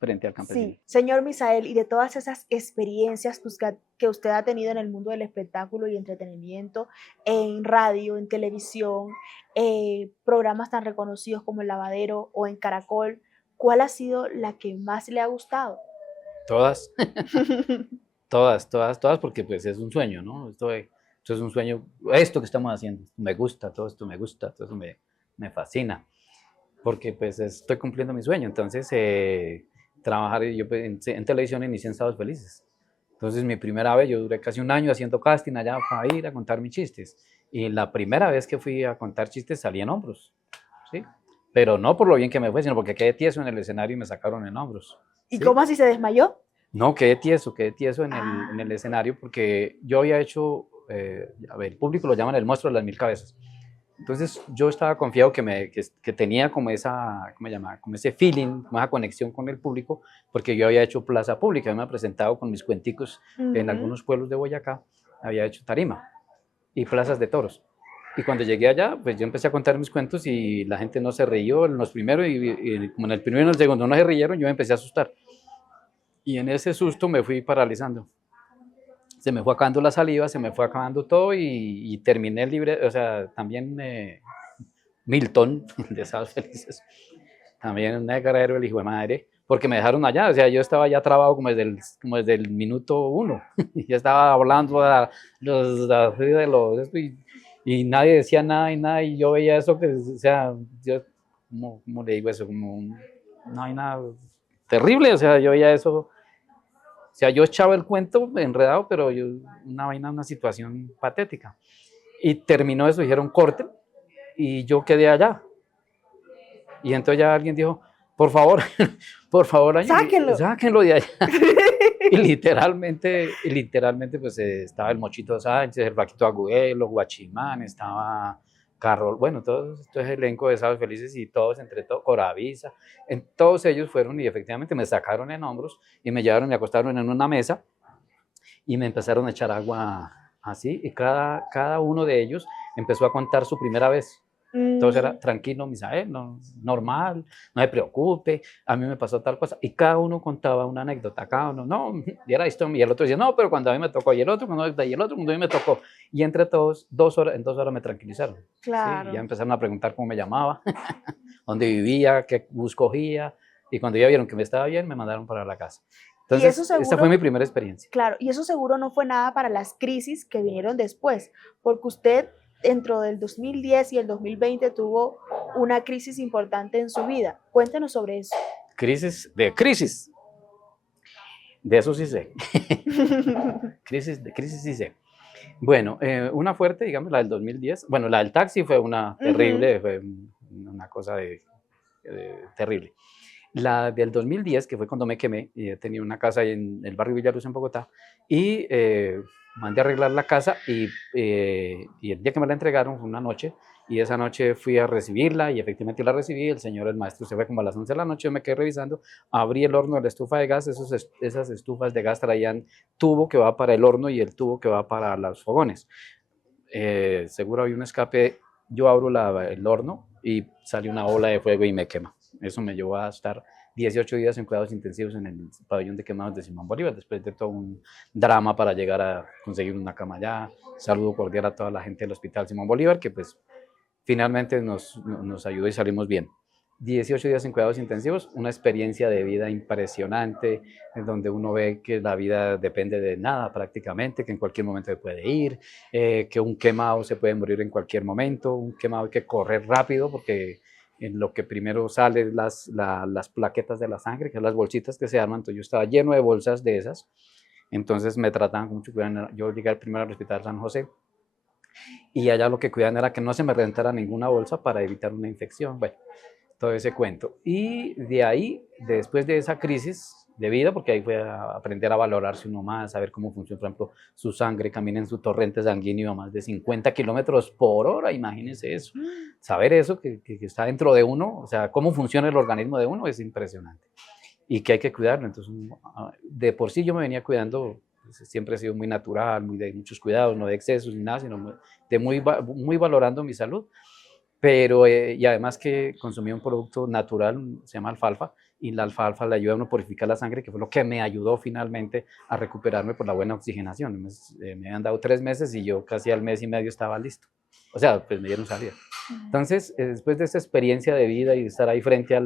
frente al campesino. Sí, señor Misael, y de todas esas experiencias que usted ha tenido en el mundo del espectáculo y entretenimiento, en radio, en televisión, programas tan reconocidos como El Lavadero o en Caracol, ¿cuál ha sido la que más le ha gustado? Todas, todas, porque pues es un sueño, ¿no? Esto es un sueño, esto que estamos haciendo, me gusta, todo esto me gusta, todo eso me fascina, porque pues estoy cumpliendo mi sueño. Entonces, trabajar, yo pues, en televisión inicié en Sábados Felices. Entonces, mi primera vez, yo duré casi un año haciendo casting allá para ir a contar mis chistes. Y la primera vez que fui a contar chistes salí en hombros, ¿sí? Pero no por lo bien que me fue, sino porque quedé tieso en el escenario y me sacaron en hombros, ¿Y ¿sí? cómo así se desmayó? No, quedé tieso en el Ah, escenario porque yo había hecho, a ver, el público lo llaman el monstruo de las mil cabezas. Entonces yo estaba confiado que tenía como esa, ¿cómo se llama? Como ese feeling, como esa conexión con el público, porque yo había hecho plaza pública, me había presentado con mis cuenticos en ujú. algunos pueblos de Boyacá, había hecho tarima y plazas de toros. Y cuando llegué allá, pues yo empecé a contar mis cuentos y la gente no se rió en los primeros y como en el primero y en el segundo no se rieron, yo me empecé a asustar. Y en ese susto me fui paralizando. Se me fue acabando la saliva, se me fue acabando todo y terminé el libre, o sea, también Milton, de Sábados Felices, también un guerrero, el hijo de madre, porque me dejaron allá, o sea, yo estaba ya trabado como desde el minuto uno, ya estaba hablando de los, esto, y nadie decía nada y nada, y yo veía eso que, o sea, yo, ¿cómo le digo eso? Como, no hay nada terrible, o sea, yo veía eso, o sea, yo echaba el cuento enredado, pero yo, una vaina, una situación patética. Y terminó eso, dijeron corte, y yo quedé allá. Y entonces ya alguien dijo, por favor, por favor, Sáquenlo. sáquenlo de allá. Y literalmente, pues estaba el Mochito Sánchez, el Vaquito Agudelo, Guachimán, estaba Carol, bueno, todo ese elenco de Sábados Felices y todos, entre todos, Coravisa, en, todos ellos fueron y efectivamente me sacaron en hombros y me llevaron, me acostaron en una mesa y me empezaron a echar agua así y cada uno de ellos empezó a contar su primera vez. Entonces era Mm, tranquilo, Misael, no, normal, no se preocupe, a mí me pasó tal cosa. Y cada uno contaba una anécdota, cada uno, no, y era esto, y el otro decía, no, pero cuando a mí me tocó, y el otro, y el otro, cuando a mí me tocó. Y entre todos, 2 horas, en 2 horas me tranquilizaron. Sí, y ya claro. empezaron a preguntar cómo me llamaba, dónde vivía, qué bus cogía, y cuando ya vieron que me estaba bien, me mandaron para la casa. Y eso Entonces, esta fue mi seguro, primera experiencia. claro, y eso seguro no fue nada para las crisis que vinieron después, porque usted dentro del 2010 y el 2020 tuvo una crisis importante en su vida. Cuéntenos sobre eso. Crisis, de eso sí sé. Crisis sí sé. Bueno, una fuerte, digamos, la del 2010. Bueno, la del taxi fue una Ujú, terrible, fue una cosa terrible. La del 2010, que fue cuando me quemé, y tenía una casa ahí en el barrio Villaluz, en Bogotá, y mandé a arreglar la casa y el día que me la entregaron fue una noche, y esa noche fui a recibirla y efectivamente la recibí, el señor, el maestro, se fue como a las 11 de la noche, yo me quedé revisando, abrí el horno de la estufa de gas, esas estufas de gas traían tubo que va para el horno y el tubo que va para los fogones. Seguro había un escape, yo abro el horno y sale una ola de fuego y me quema. Eso me llevó a estar 18 días en cuidados intensivos en el pabellón de quemados de Simón Bolívar, después de todo un drama para llegar a conseguir una cama allá. Saludo cordial a toda la gente del Hospital Simón Bolívar, que pues finalmente nos ayudó y salimos bien. 18 días en cuidados intensivos, una experiencia de vida impresionante, en donde uno ve que la vida depende de nada prácticamente, que en cualquier momento se puede ir, que un quemado se puede morir en cualquier momento, un quemado hay que correr rápido porque en lo que primero salen las plaquetas de la sangre, que son las bolsitas que se arman, entonces yo estaba lleno de bolsas de esas, entonces me trataban con mucho cuidado, yo llegué primero al Hospital San José, y allá lo que cuidan era que no se me reventara ninguna bolsa para evitar una infección. Bueno, todo ese cuento. Y de ahí, después de esa crisis de vida, porque ahí fue a aprender a valorarse uno más, a ver cómo funciona, por ejemplo, su sangre, camina en su torrente sanguíneo a más de 50 kilómetros por hora, imagínense eso. Saber eso, que está dentro de uno, o sea, cómo funciona el organismo de uno es impresionante y que hay que cuidarlo. Entonces, de por sí yo me venía cuidando, pues, siempre he sido muy natural, muy de muchos cuidados, no de excesos ni nada, sino de muy valorando mi salud. Pero, y además que consumí un producto natural, se llama alfalfa, y la alfalfa le ayuda a uno a purificar la sangre, que fue lo que me ayudó finalmente a recuperarme por la buena oxigenación. Me habían dado 3 meses y yo casi al mes y medio estaba listo. O sea, pues me dieron salida. Entonces, después de esa experiencia de vida y de estar ahí frente a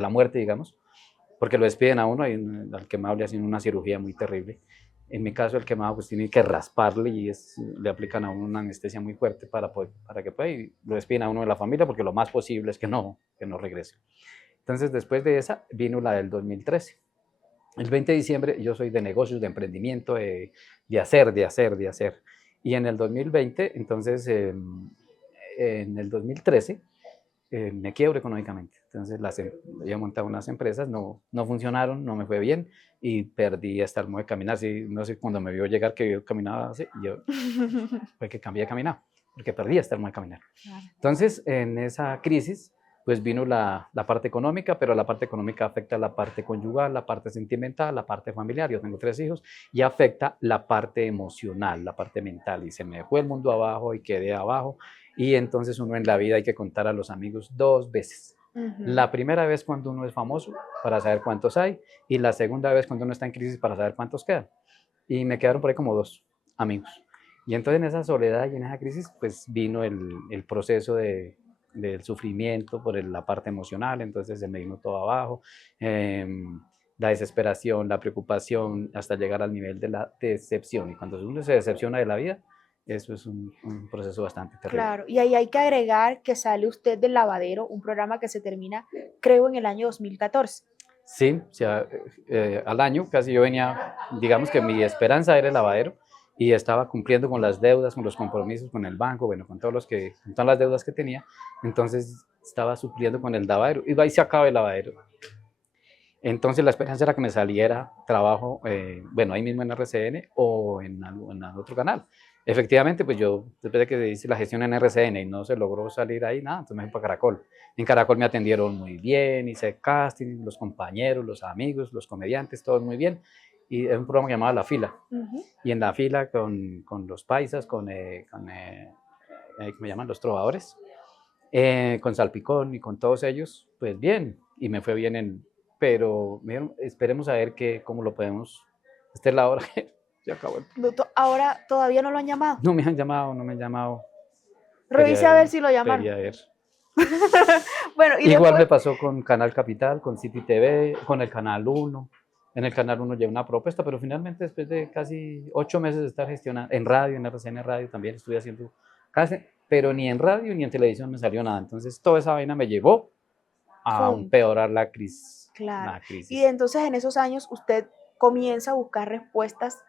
la muerte, digamos, porque lo despiden a uno, y al quemado le hacen una cirugía muy terrible. En mi caso, el quemado pues tiene que rasparle y le aplican a uno una anestesia muy fuerte para que pueda, y lo despiden a uno de la familia porque lo más posible es que no regrese. Entonces, después de esa, vino la del 2013. El 20 de diciembre, yo soy de negocios, de emprendimiento, de hacer. Y en el 2020, entonces, en el 2013, me quiebro económicamente. Entonces, había montado unas empresas, no funcionaron, no me fue bien y perdí hasta el modo de caminar. Sí, no sé, cuando me vio llegar que yo caminaba así, yo fue que cambié de caminar, porque perdí hasta el modo de caminar. Claro. Entonces, en esa crisis, pues vino la parte económica, pero la parte económica afecta la parte conyugal, la parte sentimental, la parte familiar. Yo tengo 3 hijos y afecta la parte emocional, la parte mental. Y se me fue el mundo abajo y quedé abajo. Y entonces uno en la vida hay que contar a los amigos 2 veces. La primera vez cuando uno es famoso para saber cuántos hay y la segunda vez cuando uno está en crisis para saber cuántos quedan. Y me quedaron por ahí como 2 amigos. Y entonces en esa soledad y en esa crisis pues vino el proceso del sufrimiento por la parte emocional, entonces se me vino todo abajo, eh, la desesperación, la preocupación, hasta llegar al nivel de la decepción. Y cuando uno se decepciona de la vida, eso es un proceso bastante terrible. Claro, y ahí hay que agregar que sale usted del Lavadero, un programa que se termina, creo, en el año 2014. Sí, o sea, al año casi yo venía, digamos que mi esperanza era el lavadero y estaba cumpliendo con las deudas, con los compromisos con el banco, bueno, con todas las deudas que tenía, entonces estaba supliendo con el lavadero y ahí se acaba el lavadero. Entonces la esperanza era que me saliera trabajo, bueno, ahí mismo en RCN o en otro canal. Efectivamente, pues yo, después de que hice la gestión en RCN y no se logró salir ahí, nada, entonces me fui para Caracol. En Caracol me atendieron muy bien, hice casting, los compañeros, los amigos, los comediantes, todos muy bien. Y es un programa que llamaba La Fila. Y en La Fila con los paisas, ¿cómo me llaman? Los trovadores, con Salpicón y con todos ellos, pues bien. Y me fue bien pero esperemos a ver cómo lo podemos. Esta es la hora que se acabó. Ahora todavía no lo han llamado. No me han llamado, no me han llamado. Revise a ver si lo llamaron. Quería ver. Bueno, y Igual después, me pasó con Canal Capital, con City TV, con el Canal 1. En el Canal 1 llevé una propuesta, pero finalmente después de casi 8 meses de estar gestionando, en radio, en RCN Radio también estuve haciendo casi, pero ni en radio ni en televisión me salió nada. Entonces toda esa vaina me llevó a empeorar la crisis. claro. La crisis. Y entonces en esos años usted comienza a buscar respuestas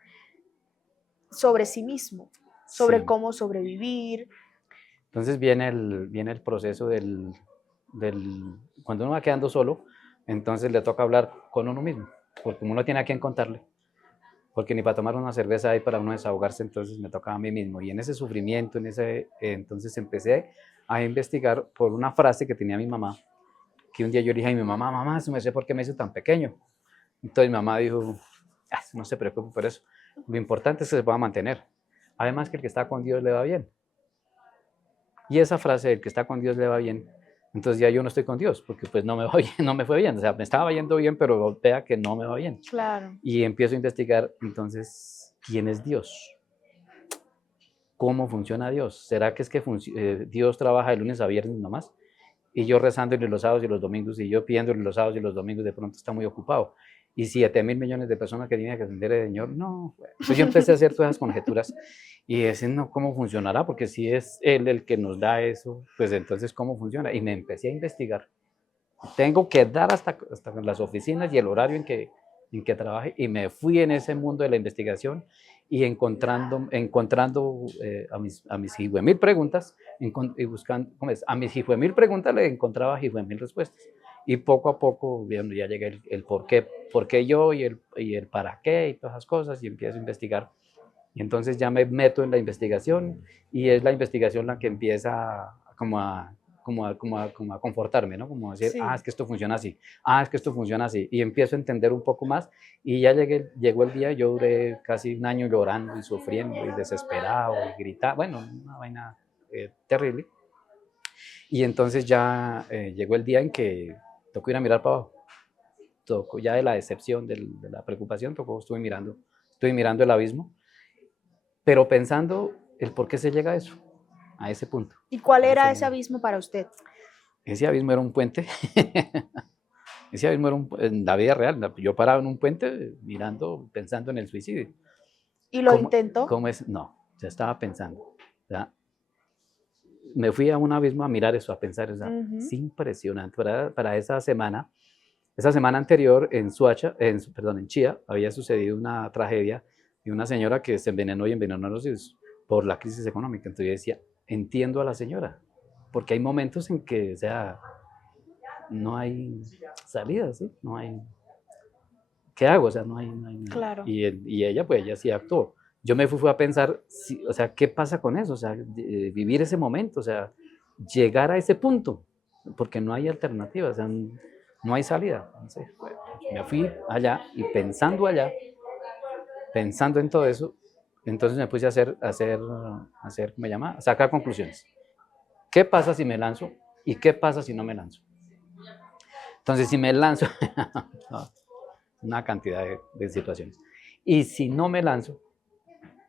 sobre sí mismo, sobre Sí. cómo sobrevivir. Entonces viene el proceso cuando uno va quedando solo, entonces le toca hablar con uno mismo, porque uno tiene a quien contarle, porque ni para tomar una cerveza hay para uno desahogarse, entonces me toca a mí mismo. Y en ese sufrimiento, entonces empecé a investigar por una frase que tenía mi mamá, que un día yo le dije a mi mamá, mamá, no sé por qué me hizo tan pequeño. Entonces mi mamá dijo, no se preocupe por eso, lo importante es que se pueda mantener. Además que el que está con Dios le va bien. Y esa frase, el que está con Dios le va bien, entonces ya yo no estoy con Dios, porque pues no me va bien, no me fue bien, o sea, me estaba yendo bien, pero vea que no me va bien. Claro. Y empiezo a investigar, entonces, ¿quién es Dios? ¿Cómo funciona Dios? ¿Será que es que Dios trabaja de lunes a viernes nomás? Y yo rezándole los sábados y los domingos, y yo pidiéndole los sábados y los domingos, de pronto está muy ocupado. Y 7.000 millones de personas que tienen que atender al Señor, no. Entonces yo empecé a hacer todas esas conjeturas y decir, no, ¿cómo funcionará? Porque si es Él el que nos da eso, pues entonces, ¿cómo funciona? Y me empecé a investigar. Tengo que dar hasta las oficinas y el horario en que trabaje, y me fui en ese mundo de la investigación y encontrando a mis hijuemil preguntas, y buscando, ¿cómo es? A mis hijuemil preguntas le encontraba hijuemil respuestas. Y poco a poco, ya llegué el por qué yo y el para qué y todas esas cosas, y empiezo a investigar. Y entonces ya me meto en la investigación, y es la investigación la que empieza como a confortarme, ¿no? Como a decir, Sí. es que esto funciona así, es que esto funciona así, y empiezo a entender un poco más, y ya llegó el día, yo duré casi un año llorando y sufriendo y desesperado y gritando, bueno, una vaina terrible, y entonces ya llegó el día en que tocó ir a mirar para abajo, tocó ya de la decepción, de la preocupación, estuve mirando el abismo, pero pensando el por qué se llega a eso, a ese punto. ¿Y cuál era ese abismo para usted? Ese abismo era un puente. Ese abismo era en la vida real. Yo paraba en un puente mirando, pensando en el suicidio. ¿Y lo intentó? ¿Cómo es? No, ya estaba pensando. ¿Ya? Me fui a un abismo a mirar eso, a pensar. O sea, es impresionante. Para esa semana anterior en Chía, había sucedido una tragedia de una señora que se envenenó y envenenó a los hijos. por la crisis económica. Entonces yo decía, entiendo a la señora, porque hay momentos en que, o sea, no hay salida, ¿sí? No hay, ¿qué hago? O sea, no hay Claro. y ella, pues ella sí actuó. Yo me fui a pensar, o sea, ¿qué pasa con eso? O sea, vivir ese momento, o sea, llegar a ese punto, porque no hay alternativa, o sea, no hay salida. Entonces, bueno, me fui allá y pensando en todo eso, entonces me puse a ¿me llama? A sacar conclusiones. ¿Qué pasa si me lanzo? ¿Y qué pasa si no me lanzo? Entonces, si me lanzo, una cantidad de situaciones. Y si no me lanzo,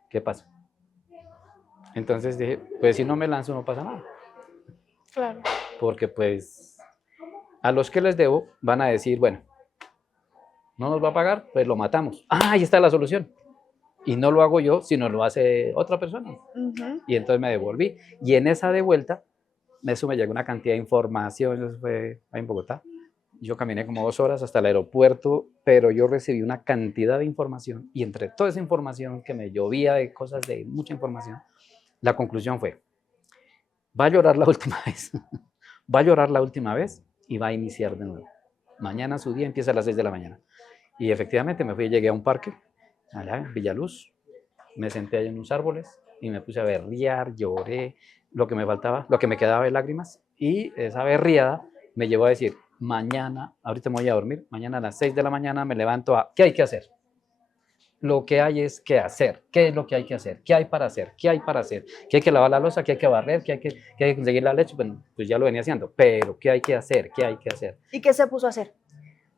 ¿qué pasa? Entonces dije, pues si no me lanzo no pasa nada. Claro. Porque pues a los que les debo van a decir, bueno, no nos va a pagar, pues lo matamos. Ah, ahí está la solución. Y no lo hago yo, sino lo hace otra persona. Y entonces me devolví. Y en esa de vuelta, eso me llegó una cantidad de información, eso fue ahí en Bogotá. Yo caminé como 2 horas hasta el aeropuerto, pero yo recibí una cantidad de información y entre toda esa información que me llovía de cosas, de mucha información, la conclusión fue, va a llorar la última vez, va a llorar la última vez y va a iniciar de nuevo. Mañana su día empieza a las 6 de la mañana. Y efectivamente me fui, llegué a un parque, allá en Villaluz, me senté allá en unos árboles y me puse a berrear, lloré, lo que me faltaba, lo que me quedaba de lágrimas, y esa berriada me llevó a decir, mañana, ahorita me voy a dormir, mañana a las 6 de la mañana me levanto a, ¿qué hay que hacer? Lo que hay es que hacer, ¿qué es lo que hay que hacer? ¿Qué hay para hacer? ¿Qué hay para hacer? ¿Qué hay que lavar la losa? ¿Qué hay que barrer? ¿Qué hay que conseguir la leche? Bueno, pues ya lo venía haciendo, pero ¿qué hay que hacer? ¿Qué hay que hacer? ¿Y qué se puso a hacer?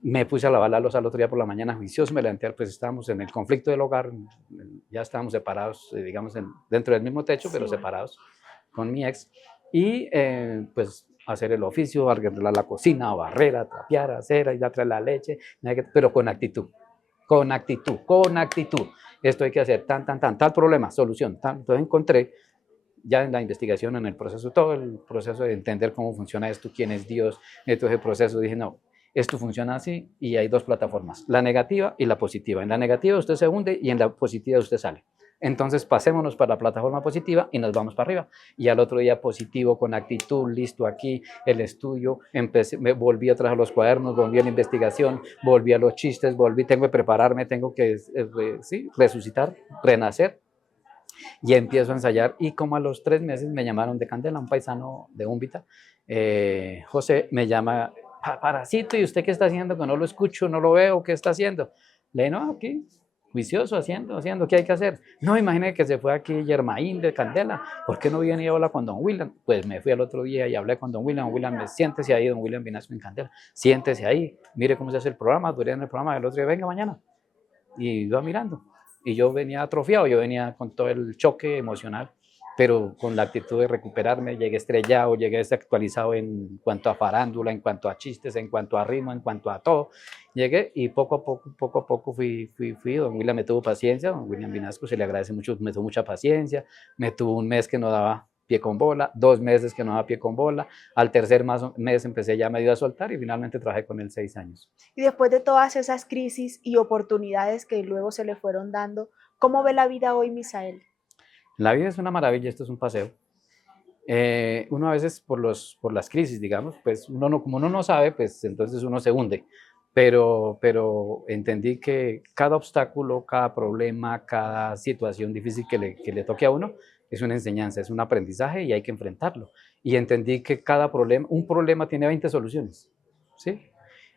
Me puse a lavar la losa el otro día por la mañana juicioso, me levanté, pues estábamos en el conflicto del hogar, ya estábamos separados, digamos, dentro del mismo techo, pero separados con mi ex, y pues hacer el oficio, arreglar la cocina, barrer, trapear, hacer, ir a traer la leche, pero con actitud, con actitud, con actitud. Esto hay que hacer, tal problema, solución. Entonces encontré ya en la investigación, en el proceso, todo el proceso de entender cómo funciona esto, quién es Dios, todo ese proceso, dije, no, esto funciona así y hay dos plataformas, la negativa y la positiva. En la negativa usted se hunde y en la positiva usted sale. Entonces pasémonos para la plataforma positiva y nos vamos para arriba. Y al otro día positivo, con actitud, listo aquí, el estudio, me volví atrás a los cuadernos, volví a la investigación, volví a los chistes, tengo que prepararme, tengo que sí, resucitar, renacer. Y empiezo a ensayar y como a los 3 meses me llamaron de Candela, un paisano de Úmbita, José me llama, Parásito, ¿y usted qué está haciendo? Que no lo escucho, no lo veo, ¿qué está haciendo? Le digo, no, aquí, juicioso, haciendo, ¿qué hay que hacer? No, imagínate que se fue aquí Germain de Candela, ¿por qué no viene y habla con don William? Pues me fui al otro día y hablé con don William, siéntese ahí, don William Vinasco en Candela, siéntese ahí, mire cómo se hace el programa, duré en el programa, el otro día, venga mañana, y iba mirando. Y yo venía atrofiado, yo venía con todo el choque emocional, pero con la actitud de recuperarme, llegué estrellado, llegué desactualizado en cuanto a farándula, en cuanto a chistes, en cuanto a ritmo, en cuanto a todo. Llegué y poco a poco fui. Don William me tuvo paciencia, don William Vinasco se le agradece mucho, me tuvo mucha paciencia, me tuvo un mes que no daba pie con bola, 2 meses que no daba pie con bola, al tercer mes empecé ya medio a soltar y finalmente trabajé con él 6 años. Y después de todas esas crisis y oportunidades que luego se le fueron dando, ¿cómo ve la vida hoy, Misael? La vida es una maravilla, esto es un paseo. Uno a veces por las crisis, digamos, pues como uno no sabe, pues entonces uno se hunde. Pero entendí que cada obstáculo, cada problema, cada situación difícil que le toque a uno es una enseñanza, es un aprendizaje y hay que enfrentarlo. Y entendí que un problema tiene 20 soluciones, ¿sí?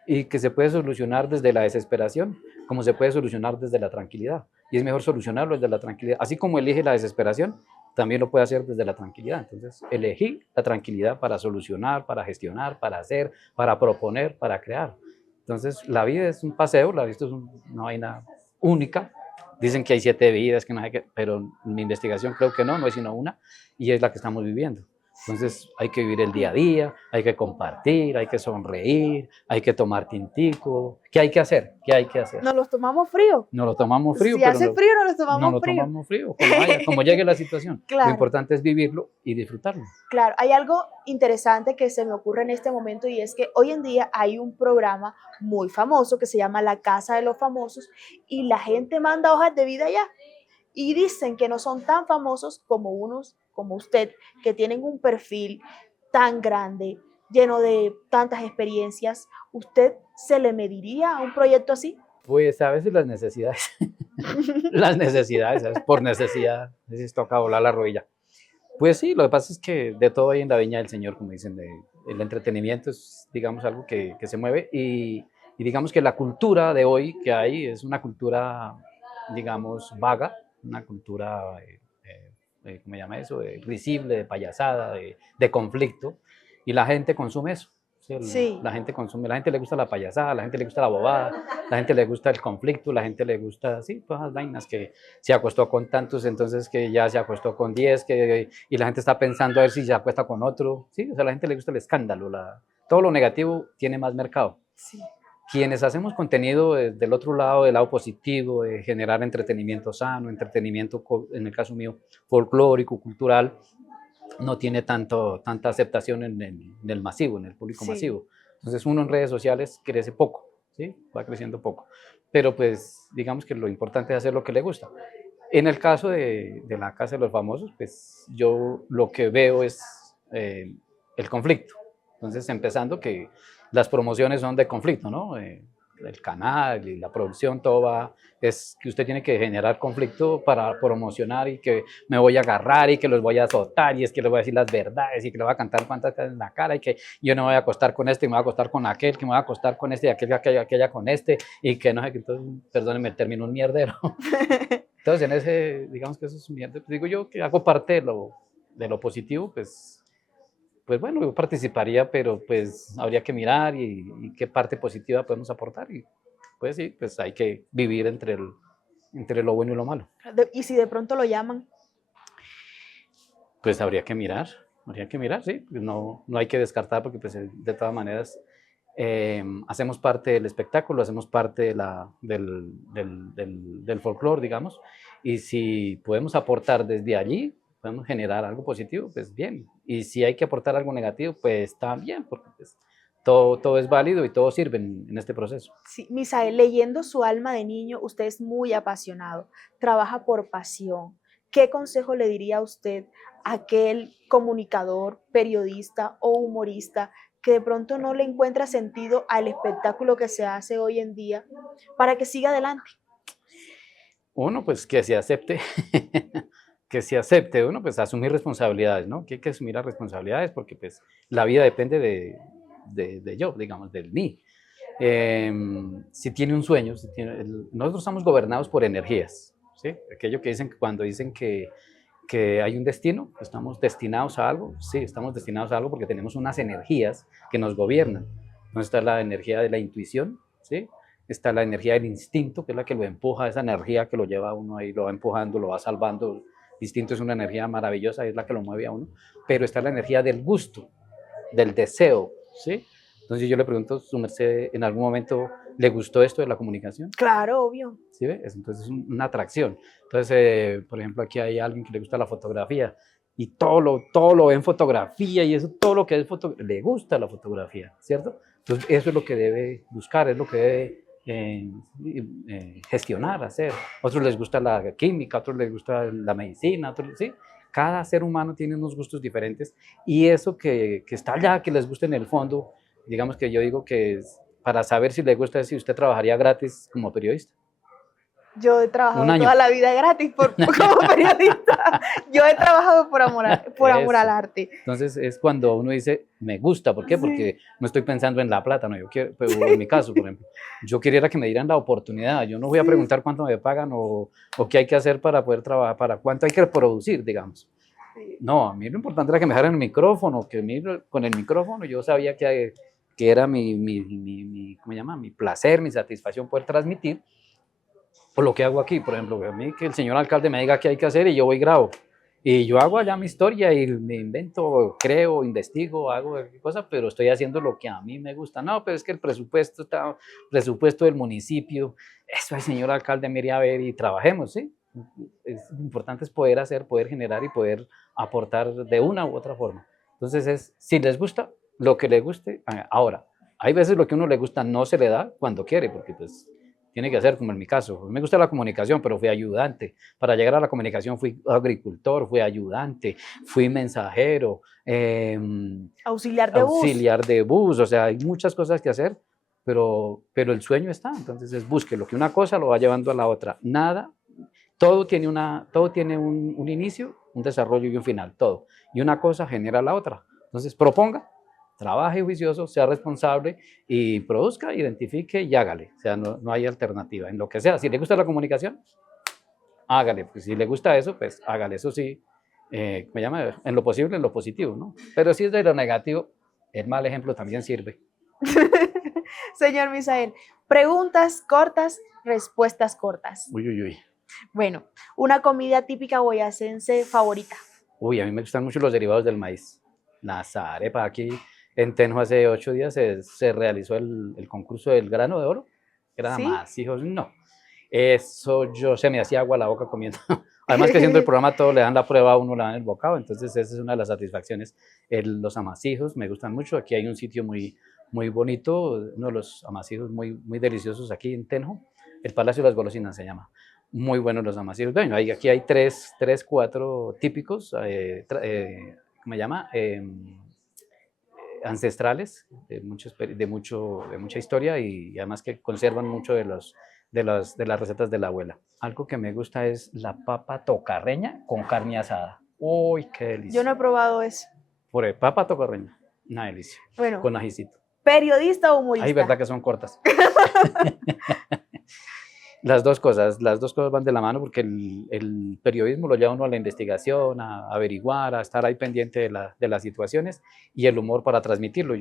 Y que se puede solucionar desde la desesperación, como se puede solucionar desde la tranquilidad. Y es mejor solucionarlo desde la tranquilidad. Así como elige la desesperación, también lo puede hacer desde la tranquilidad. Entonces, elegí la tranquilidad para solucionar, para gestionar, para hacer, para proponer, para crear. Entonces, la vida es un paseo, la vida es una vaina única. Dicen que hay 7 vidas, que no hay que, pero en mi investigación creo que no es sino una, y es la que estamos viviendo. Entonces hay que vivir el día a día, hay que compartir, hay que sonreír, hay que tomar tintico. ¿Qué hay que hacer? ¿Qué hay que hacer? Nos los tomamos frío. No lo tomamos frío, Si hace frío, nos los no tomamos lo frío. tomamos frío, como llegue la situación. Claro. Lo importante es vivirlo y disfrutarlo. Claro, hay algo interesante que se me ocurre en este momento y es que hoy en día hay un programa muy famoso que se llama La Casa de los Famosos y la gente manda hojas de vida allá. y dicen que no son tan famosos como unos como usted, que tienen un perfil tan grande, lleno de tantas experiencias. ¿Usted se le mediría a un proyecto así? Pues a veces las necesidades, las necesidades, ¿sabes? Por necesidad, a veces toca volar la rodilla. Pues sí, lo que pasa es que de todo hay en la viña del Señor, como dicen, el entretenimiento es, digamos, algo que se mueve y digamos que la cultura de hoy que hay es una cultura, digamos, vaga, una cultura, ¿cómo se llama eso? Risible, de payasada, de conflicto, y la gente consume eso. ¿Sí? Sí, La gente consume, la gente le gusta la payasada, la gente le gusta la bobada, la gente le gusta el conflicto, la gente le gusta, sí, todas las vainas que se acostó con tantos, entonces que ya se acostó con 10, y la gente está pensando a ver si se acuesta con otro, sí, o sea, a la gente le gusta el escándalo, todo lo negativo tiene más mercado. sí, Quienes hacemos contenido del otro lado, del lado positivo, de generar entretenimiento sano, entretenimiento, en el caso mío, folclórico, cultural, no tiene tanta aceptación en el masivo, en el público sí. masivo. Entonces uno en redes sociales crece poco, ¿sí? Va creciendo poco. Pero pues digamos que lo importante es hacer lo que le gusta. En el caso de la Casa de los Famosos, pues yo lo que veo es el conflicto. Entonces, empezando que las promociones son de conflicto, ¿no? El canal y la producción, todo va, es que usted tiene que generar conflicto para promocionar y que me voy a agarrar y que los voy a azotar y es que les voy a decir las verdades y que le voy a cantar cuantas cosas en la cara y que yo no me voy a acostar con este y me voy a acostar con aquel, que me voy a acostar con este y aquella con este y que no sé, que entonces, perdónenme, el término un mierdero. Entonces, en ese, digamos que eso es un mierda, pues digo yo que hago parte de lo positivo, pues bueno, yo participaría, pero pues habría que mirar y qué parte positiva podemos aportar y pues sí, pues hay que vivir entre lo bueno y lo malo. Y si de pronto lo llaman, Pues habría que mirar, sí, no hay que descartar porque pues de todas maneras hacemos parte del espectáculo, hacemos parte del folclore, digamos, y si podemos aportar desde allí, podemos generar algo positivo, pues bien, y si hay que aportar algo negativo, pues también, porque pues, todo es válido y todo sirve en este proceso. sí, Misael, leyendo Su alma de niño, usted es muy apasionado, trabaja por pasión. ¿Qué consejo le diría a usted a aquel comunicador, periodista o humorista que de pronto no le encuentra sentido al espectáculo que se hace hoy en día para que siga adelante? Uno, pues que se acepte, que se acepte, uno, pues asumir responsabilidades, ¿no? Que hay que asumir las responsabilidades porque pues la vida depende de yo, digamos, de mí. Si tiene un sueño, nosotros estamos gobernados por energías, ¿sí? Aquello que dicen cuando dicen que hay un destino, que estamos destinados a algo, sí, estamos destinados a algo porque tenemos unas energías que nos gobiernan. Entonces está la energía de la intuición, ¿sí? Está la energía del instinto, que es la que lo empuja, esa energía que lo lleva a uno ahí, lo va empujando, lo va salvando. El instinto es una energía maravillosa, es la que lo mueve a uno, pero está la energía del gusto, del deseo, ¿sí? Entonces yo le pregunto, ¿su merced en algún momento le gustó esto de la comunicación? Claro, obvio. ¿Sí ve? Entonces es una atracción. Entonces, por ejemplo, aquí hay alguien que le gusta la fotografía y todo lo ve en fotografía y eso, todo lo que es le gusta la fotografía, ¿cierto? Entonces eso es lo que debe buscar, es lo que debe gestionar, hacer. A otros les gusta la química, a otros les gusta la medicina, otros, ¿sí? Cada ser humano tiene unos gustos diferentes y eso que está allá, que les gusta en el fondo, digamos que yo digo que para saber si le gusta, si usted trabajaría gratis como periodista. Yo he Un trabajado año. toda la vida gratis como periodista. Yo he trabajado por amor al Eso. arte. Entonces es cuando uno dice, me gusta, ¿por qué? Sí, Porque no estoy pensando en la plata, no, yo quiero, pero en mi caso, por ejemplo, yo quería que me dieran la oportunidad, yo no voy a sí, preguntar cuánto me pagan o qué hay que hacer para poder trabajar, para cuánto hay que producir, digamos. sí. No, a mí lo importante era que me dejaran el micrófono, con el micrófono yo sabía que era ¿cómo se llama? Mi placer, mi satisfacción poder transmitir por lo que hago aquí, por ejemplo, a mí que el señor alcalde me diga qué hay que hacer y yo voy y grabo. Y yo hago allá mi historia y me invento, creo, investigo, hago cosas, pero estoy haciendo lo que a mí me gusta. No, pero es que el presupuesto del municipio, eso el señor alcalde mire a ver y trabajemos, ¿sí? Es importante es poder hacer, poder generar y poder aportar de una u otra forma. Entonces si les gusta, lo que les guste, ahora, hay veces lo que a uno le gusta no se le da cuando quiere, porque pues tiene que hacer, como en mi caso. Me gusta la comunicación, pero fui ayudante. Para llegar a la comunicación fui agricultor, fui ayudante, fui mensajero, Auxiliar de bus. auxiliar de bus, o sea, hay muchas cosas que hacer, pero el sueño está, entonces es búsquelo, que una cosa lo va llevando a la otra. Nada, todo tiene un inicio, un desarrollo y un final, todo. Y una cosa genera la otra. Entonces proponga, trabaje juicioso, sea responsable y produzca, identifique y hágale. O sea, no hay alternativa en lo que sea. Si le gusta la comunicación, hágale. Pues si le gusta eso, pues hágale. Eso sí, me llama en lo posible, en lo positivo, ¿no? Pero si es de lo negativo, el mal ejemplo también sirve. Señor Misael, preguntas cortas, respuestas cortas. Uy, uy, uy. Bueno, una comida típica boyacense favorita. Uy, a mí me gustan mucho los derivados del maíz. Las arepas, aquí en Tenjo hace 8 días se realizó el concurso del grano de oro. Eran ¿Sí? amasijos, no. Eso yo se me hacía agua a la boca comiendo. Además que haciendo el programa todo le dan la prueba a uno, le dan el bocado, entonces esa es una de las satisfacciones. Los amasijos me gustan mucho. Aquí hay un sitio muy bonito, uno de los amasijos muy deliciosos aquí en Tenjo. El Palacio de las Golosinas se llama. Muy buenos los amasijos. Bueno, aquí hay tres, cuatro típicos, ¿cómo se llama? Ancestrales, de mucha historia y además que conservan mucho de las recetas de la abuela. Algo que me gusta es la papa tocarreña con carne asada. Uy, qué delicia. Yo no he probado eso. Papa tocarreña, una delicia. Bueno, con ajicito. ¿periodista o humorista? Ay, verdad que son cortas. Las dos cosas van de la mano porque el periodismo lo lleva uno a la investigación, a averiguar, a estar ahí pendiente de las situaciones y el humor para transmitirlo.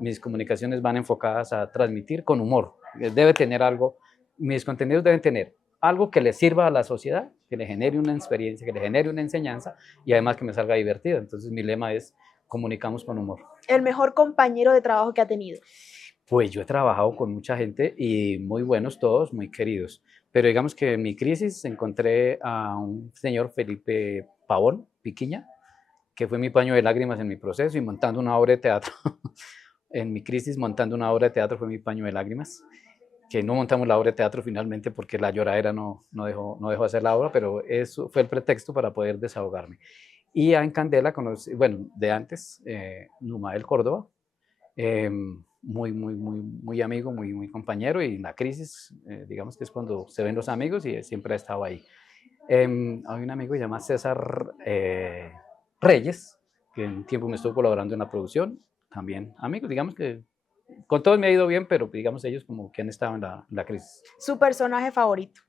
Mis comunicaciones van enfocadas a transmitir con humor. Debe tener algo, mis contenidos deben tener algo que le sirva a la sociedad, que le genere una experiencia, que le genere una enseñanza y además que me salga divertido. Entonces mi lema es comunicamos con humor. ¿El mejor compañero de trabajo que ha tenido? Pues yo he trabajado con mucha gente y muy buenos todos, muy queridos. Pero digamos que en mi crisis encontré a un señor Felipe Pavón, Piquiña, que fue mi paño de lágrimas en mi proceso y montando una obra de teatro. En mi crisis montando una obra de teatro fue mi paño de lágrimas, que no montamos la obra de teatro finalmente porque la lloradera no dejó hacer la obra, pero eso fue el pretexto para poder desahogarme. Y en Candela conocí, bueno, de antes, Numael Córdoba, muy amigo, muy compañero y en la crisis, digamos que es cuando se ven los amigos y siempre ha estado ahí. Hay un amigo que se llama César Reyes, que en un tiempo me estuvo colaborando en la producción, también amigos, digamos que con todos me ha ido bien, pero digamos ellos como que han estado en la crisis. ¿Su personaje favorito?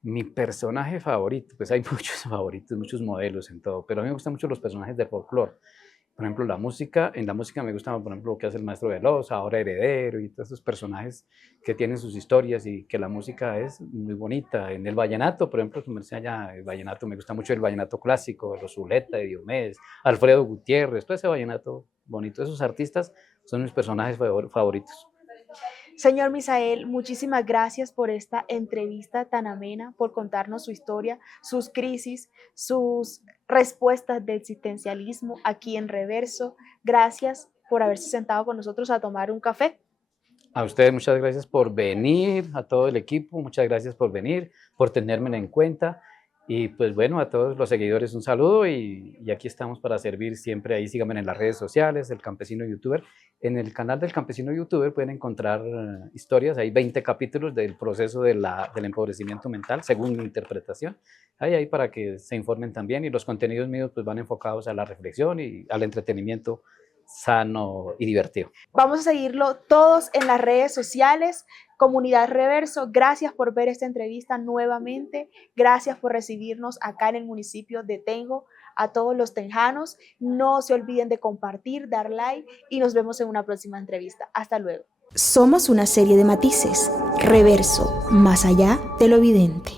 Mi personaje favorito, pues hay muchos favoritos, muchos modelos en todo, pero a mí me gustan mucho los personajes de folclore. Por ejemplo, en la música me gusta, por ejemplo, lo que hace el Maestro Veloz, ahora Heredero y todos esos personajes que tienen sus historias y que la música es muy bonita. En el vallenato, por ejemplo, el vallenato, me gusta mucho el vallenato clásico, los Zuleta, de Diomedes, Alfredo Gutiérrez, todo ese vallenato bonito. Esos artistas son mis personajes favoritos. Señor Misael, muchísimas gracias por esta entrevista tan amena, por contarnos su historia, sus crisis, sus respuestas de existencialismo aquí en Reverso. Gracias por haberse sentado con nosotros a tomar un café. A ustedes muchas gracias por venir, a todo el equipo, muchas gracias por venir, por tenerme en cuenta. Y pues bueno, a todos los seguidores un saludo y aquí estamos para servir siempre. Ahí síganme en las redes sociales, El Campesino Youtuber. En el canal del Campesino Youtuber pueden encontrar historias, hay 20 capítulos del proceso del empobrecimiento mental, según mi interpretación. Ahí para que se informen también y los contenidos míos pues van enfocados a la reflexión y al entretenimiento sano y divertido. Vamos a seguirlo todos en las redes sociales. Comunidad Reverso, gracias por ver esta entrevista nuevamente. Gracias por recibirnos acá en el municipio de Tenjo. A todos los tenjanos, no se olviden de compartir, dar like y nos vemos en una próxima entrevista. Hasta luego. Somos una serie de matices. Reverso, más allá de lo evidente.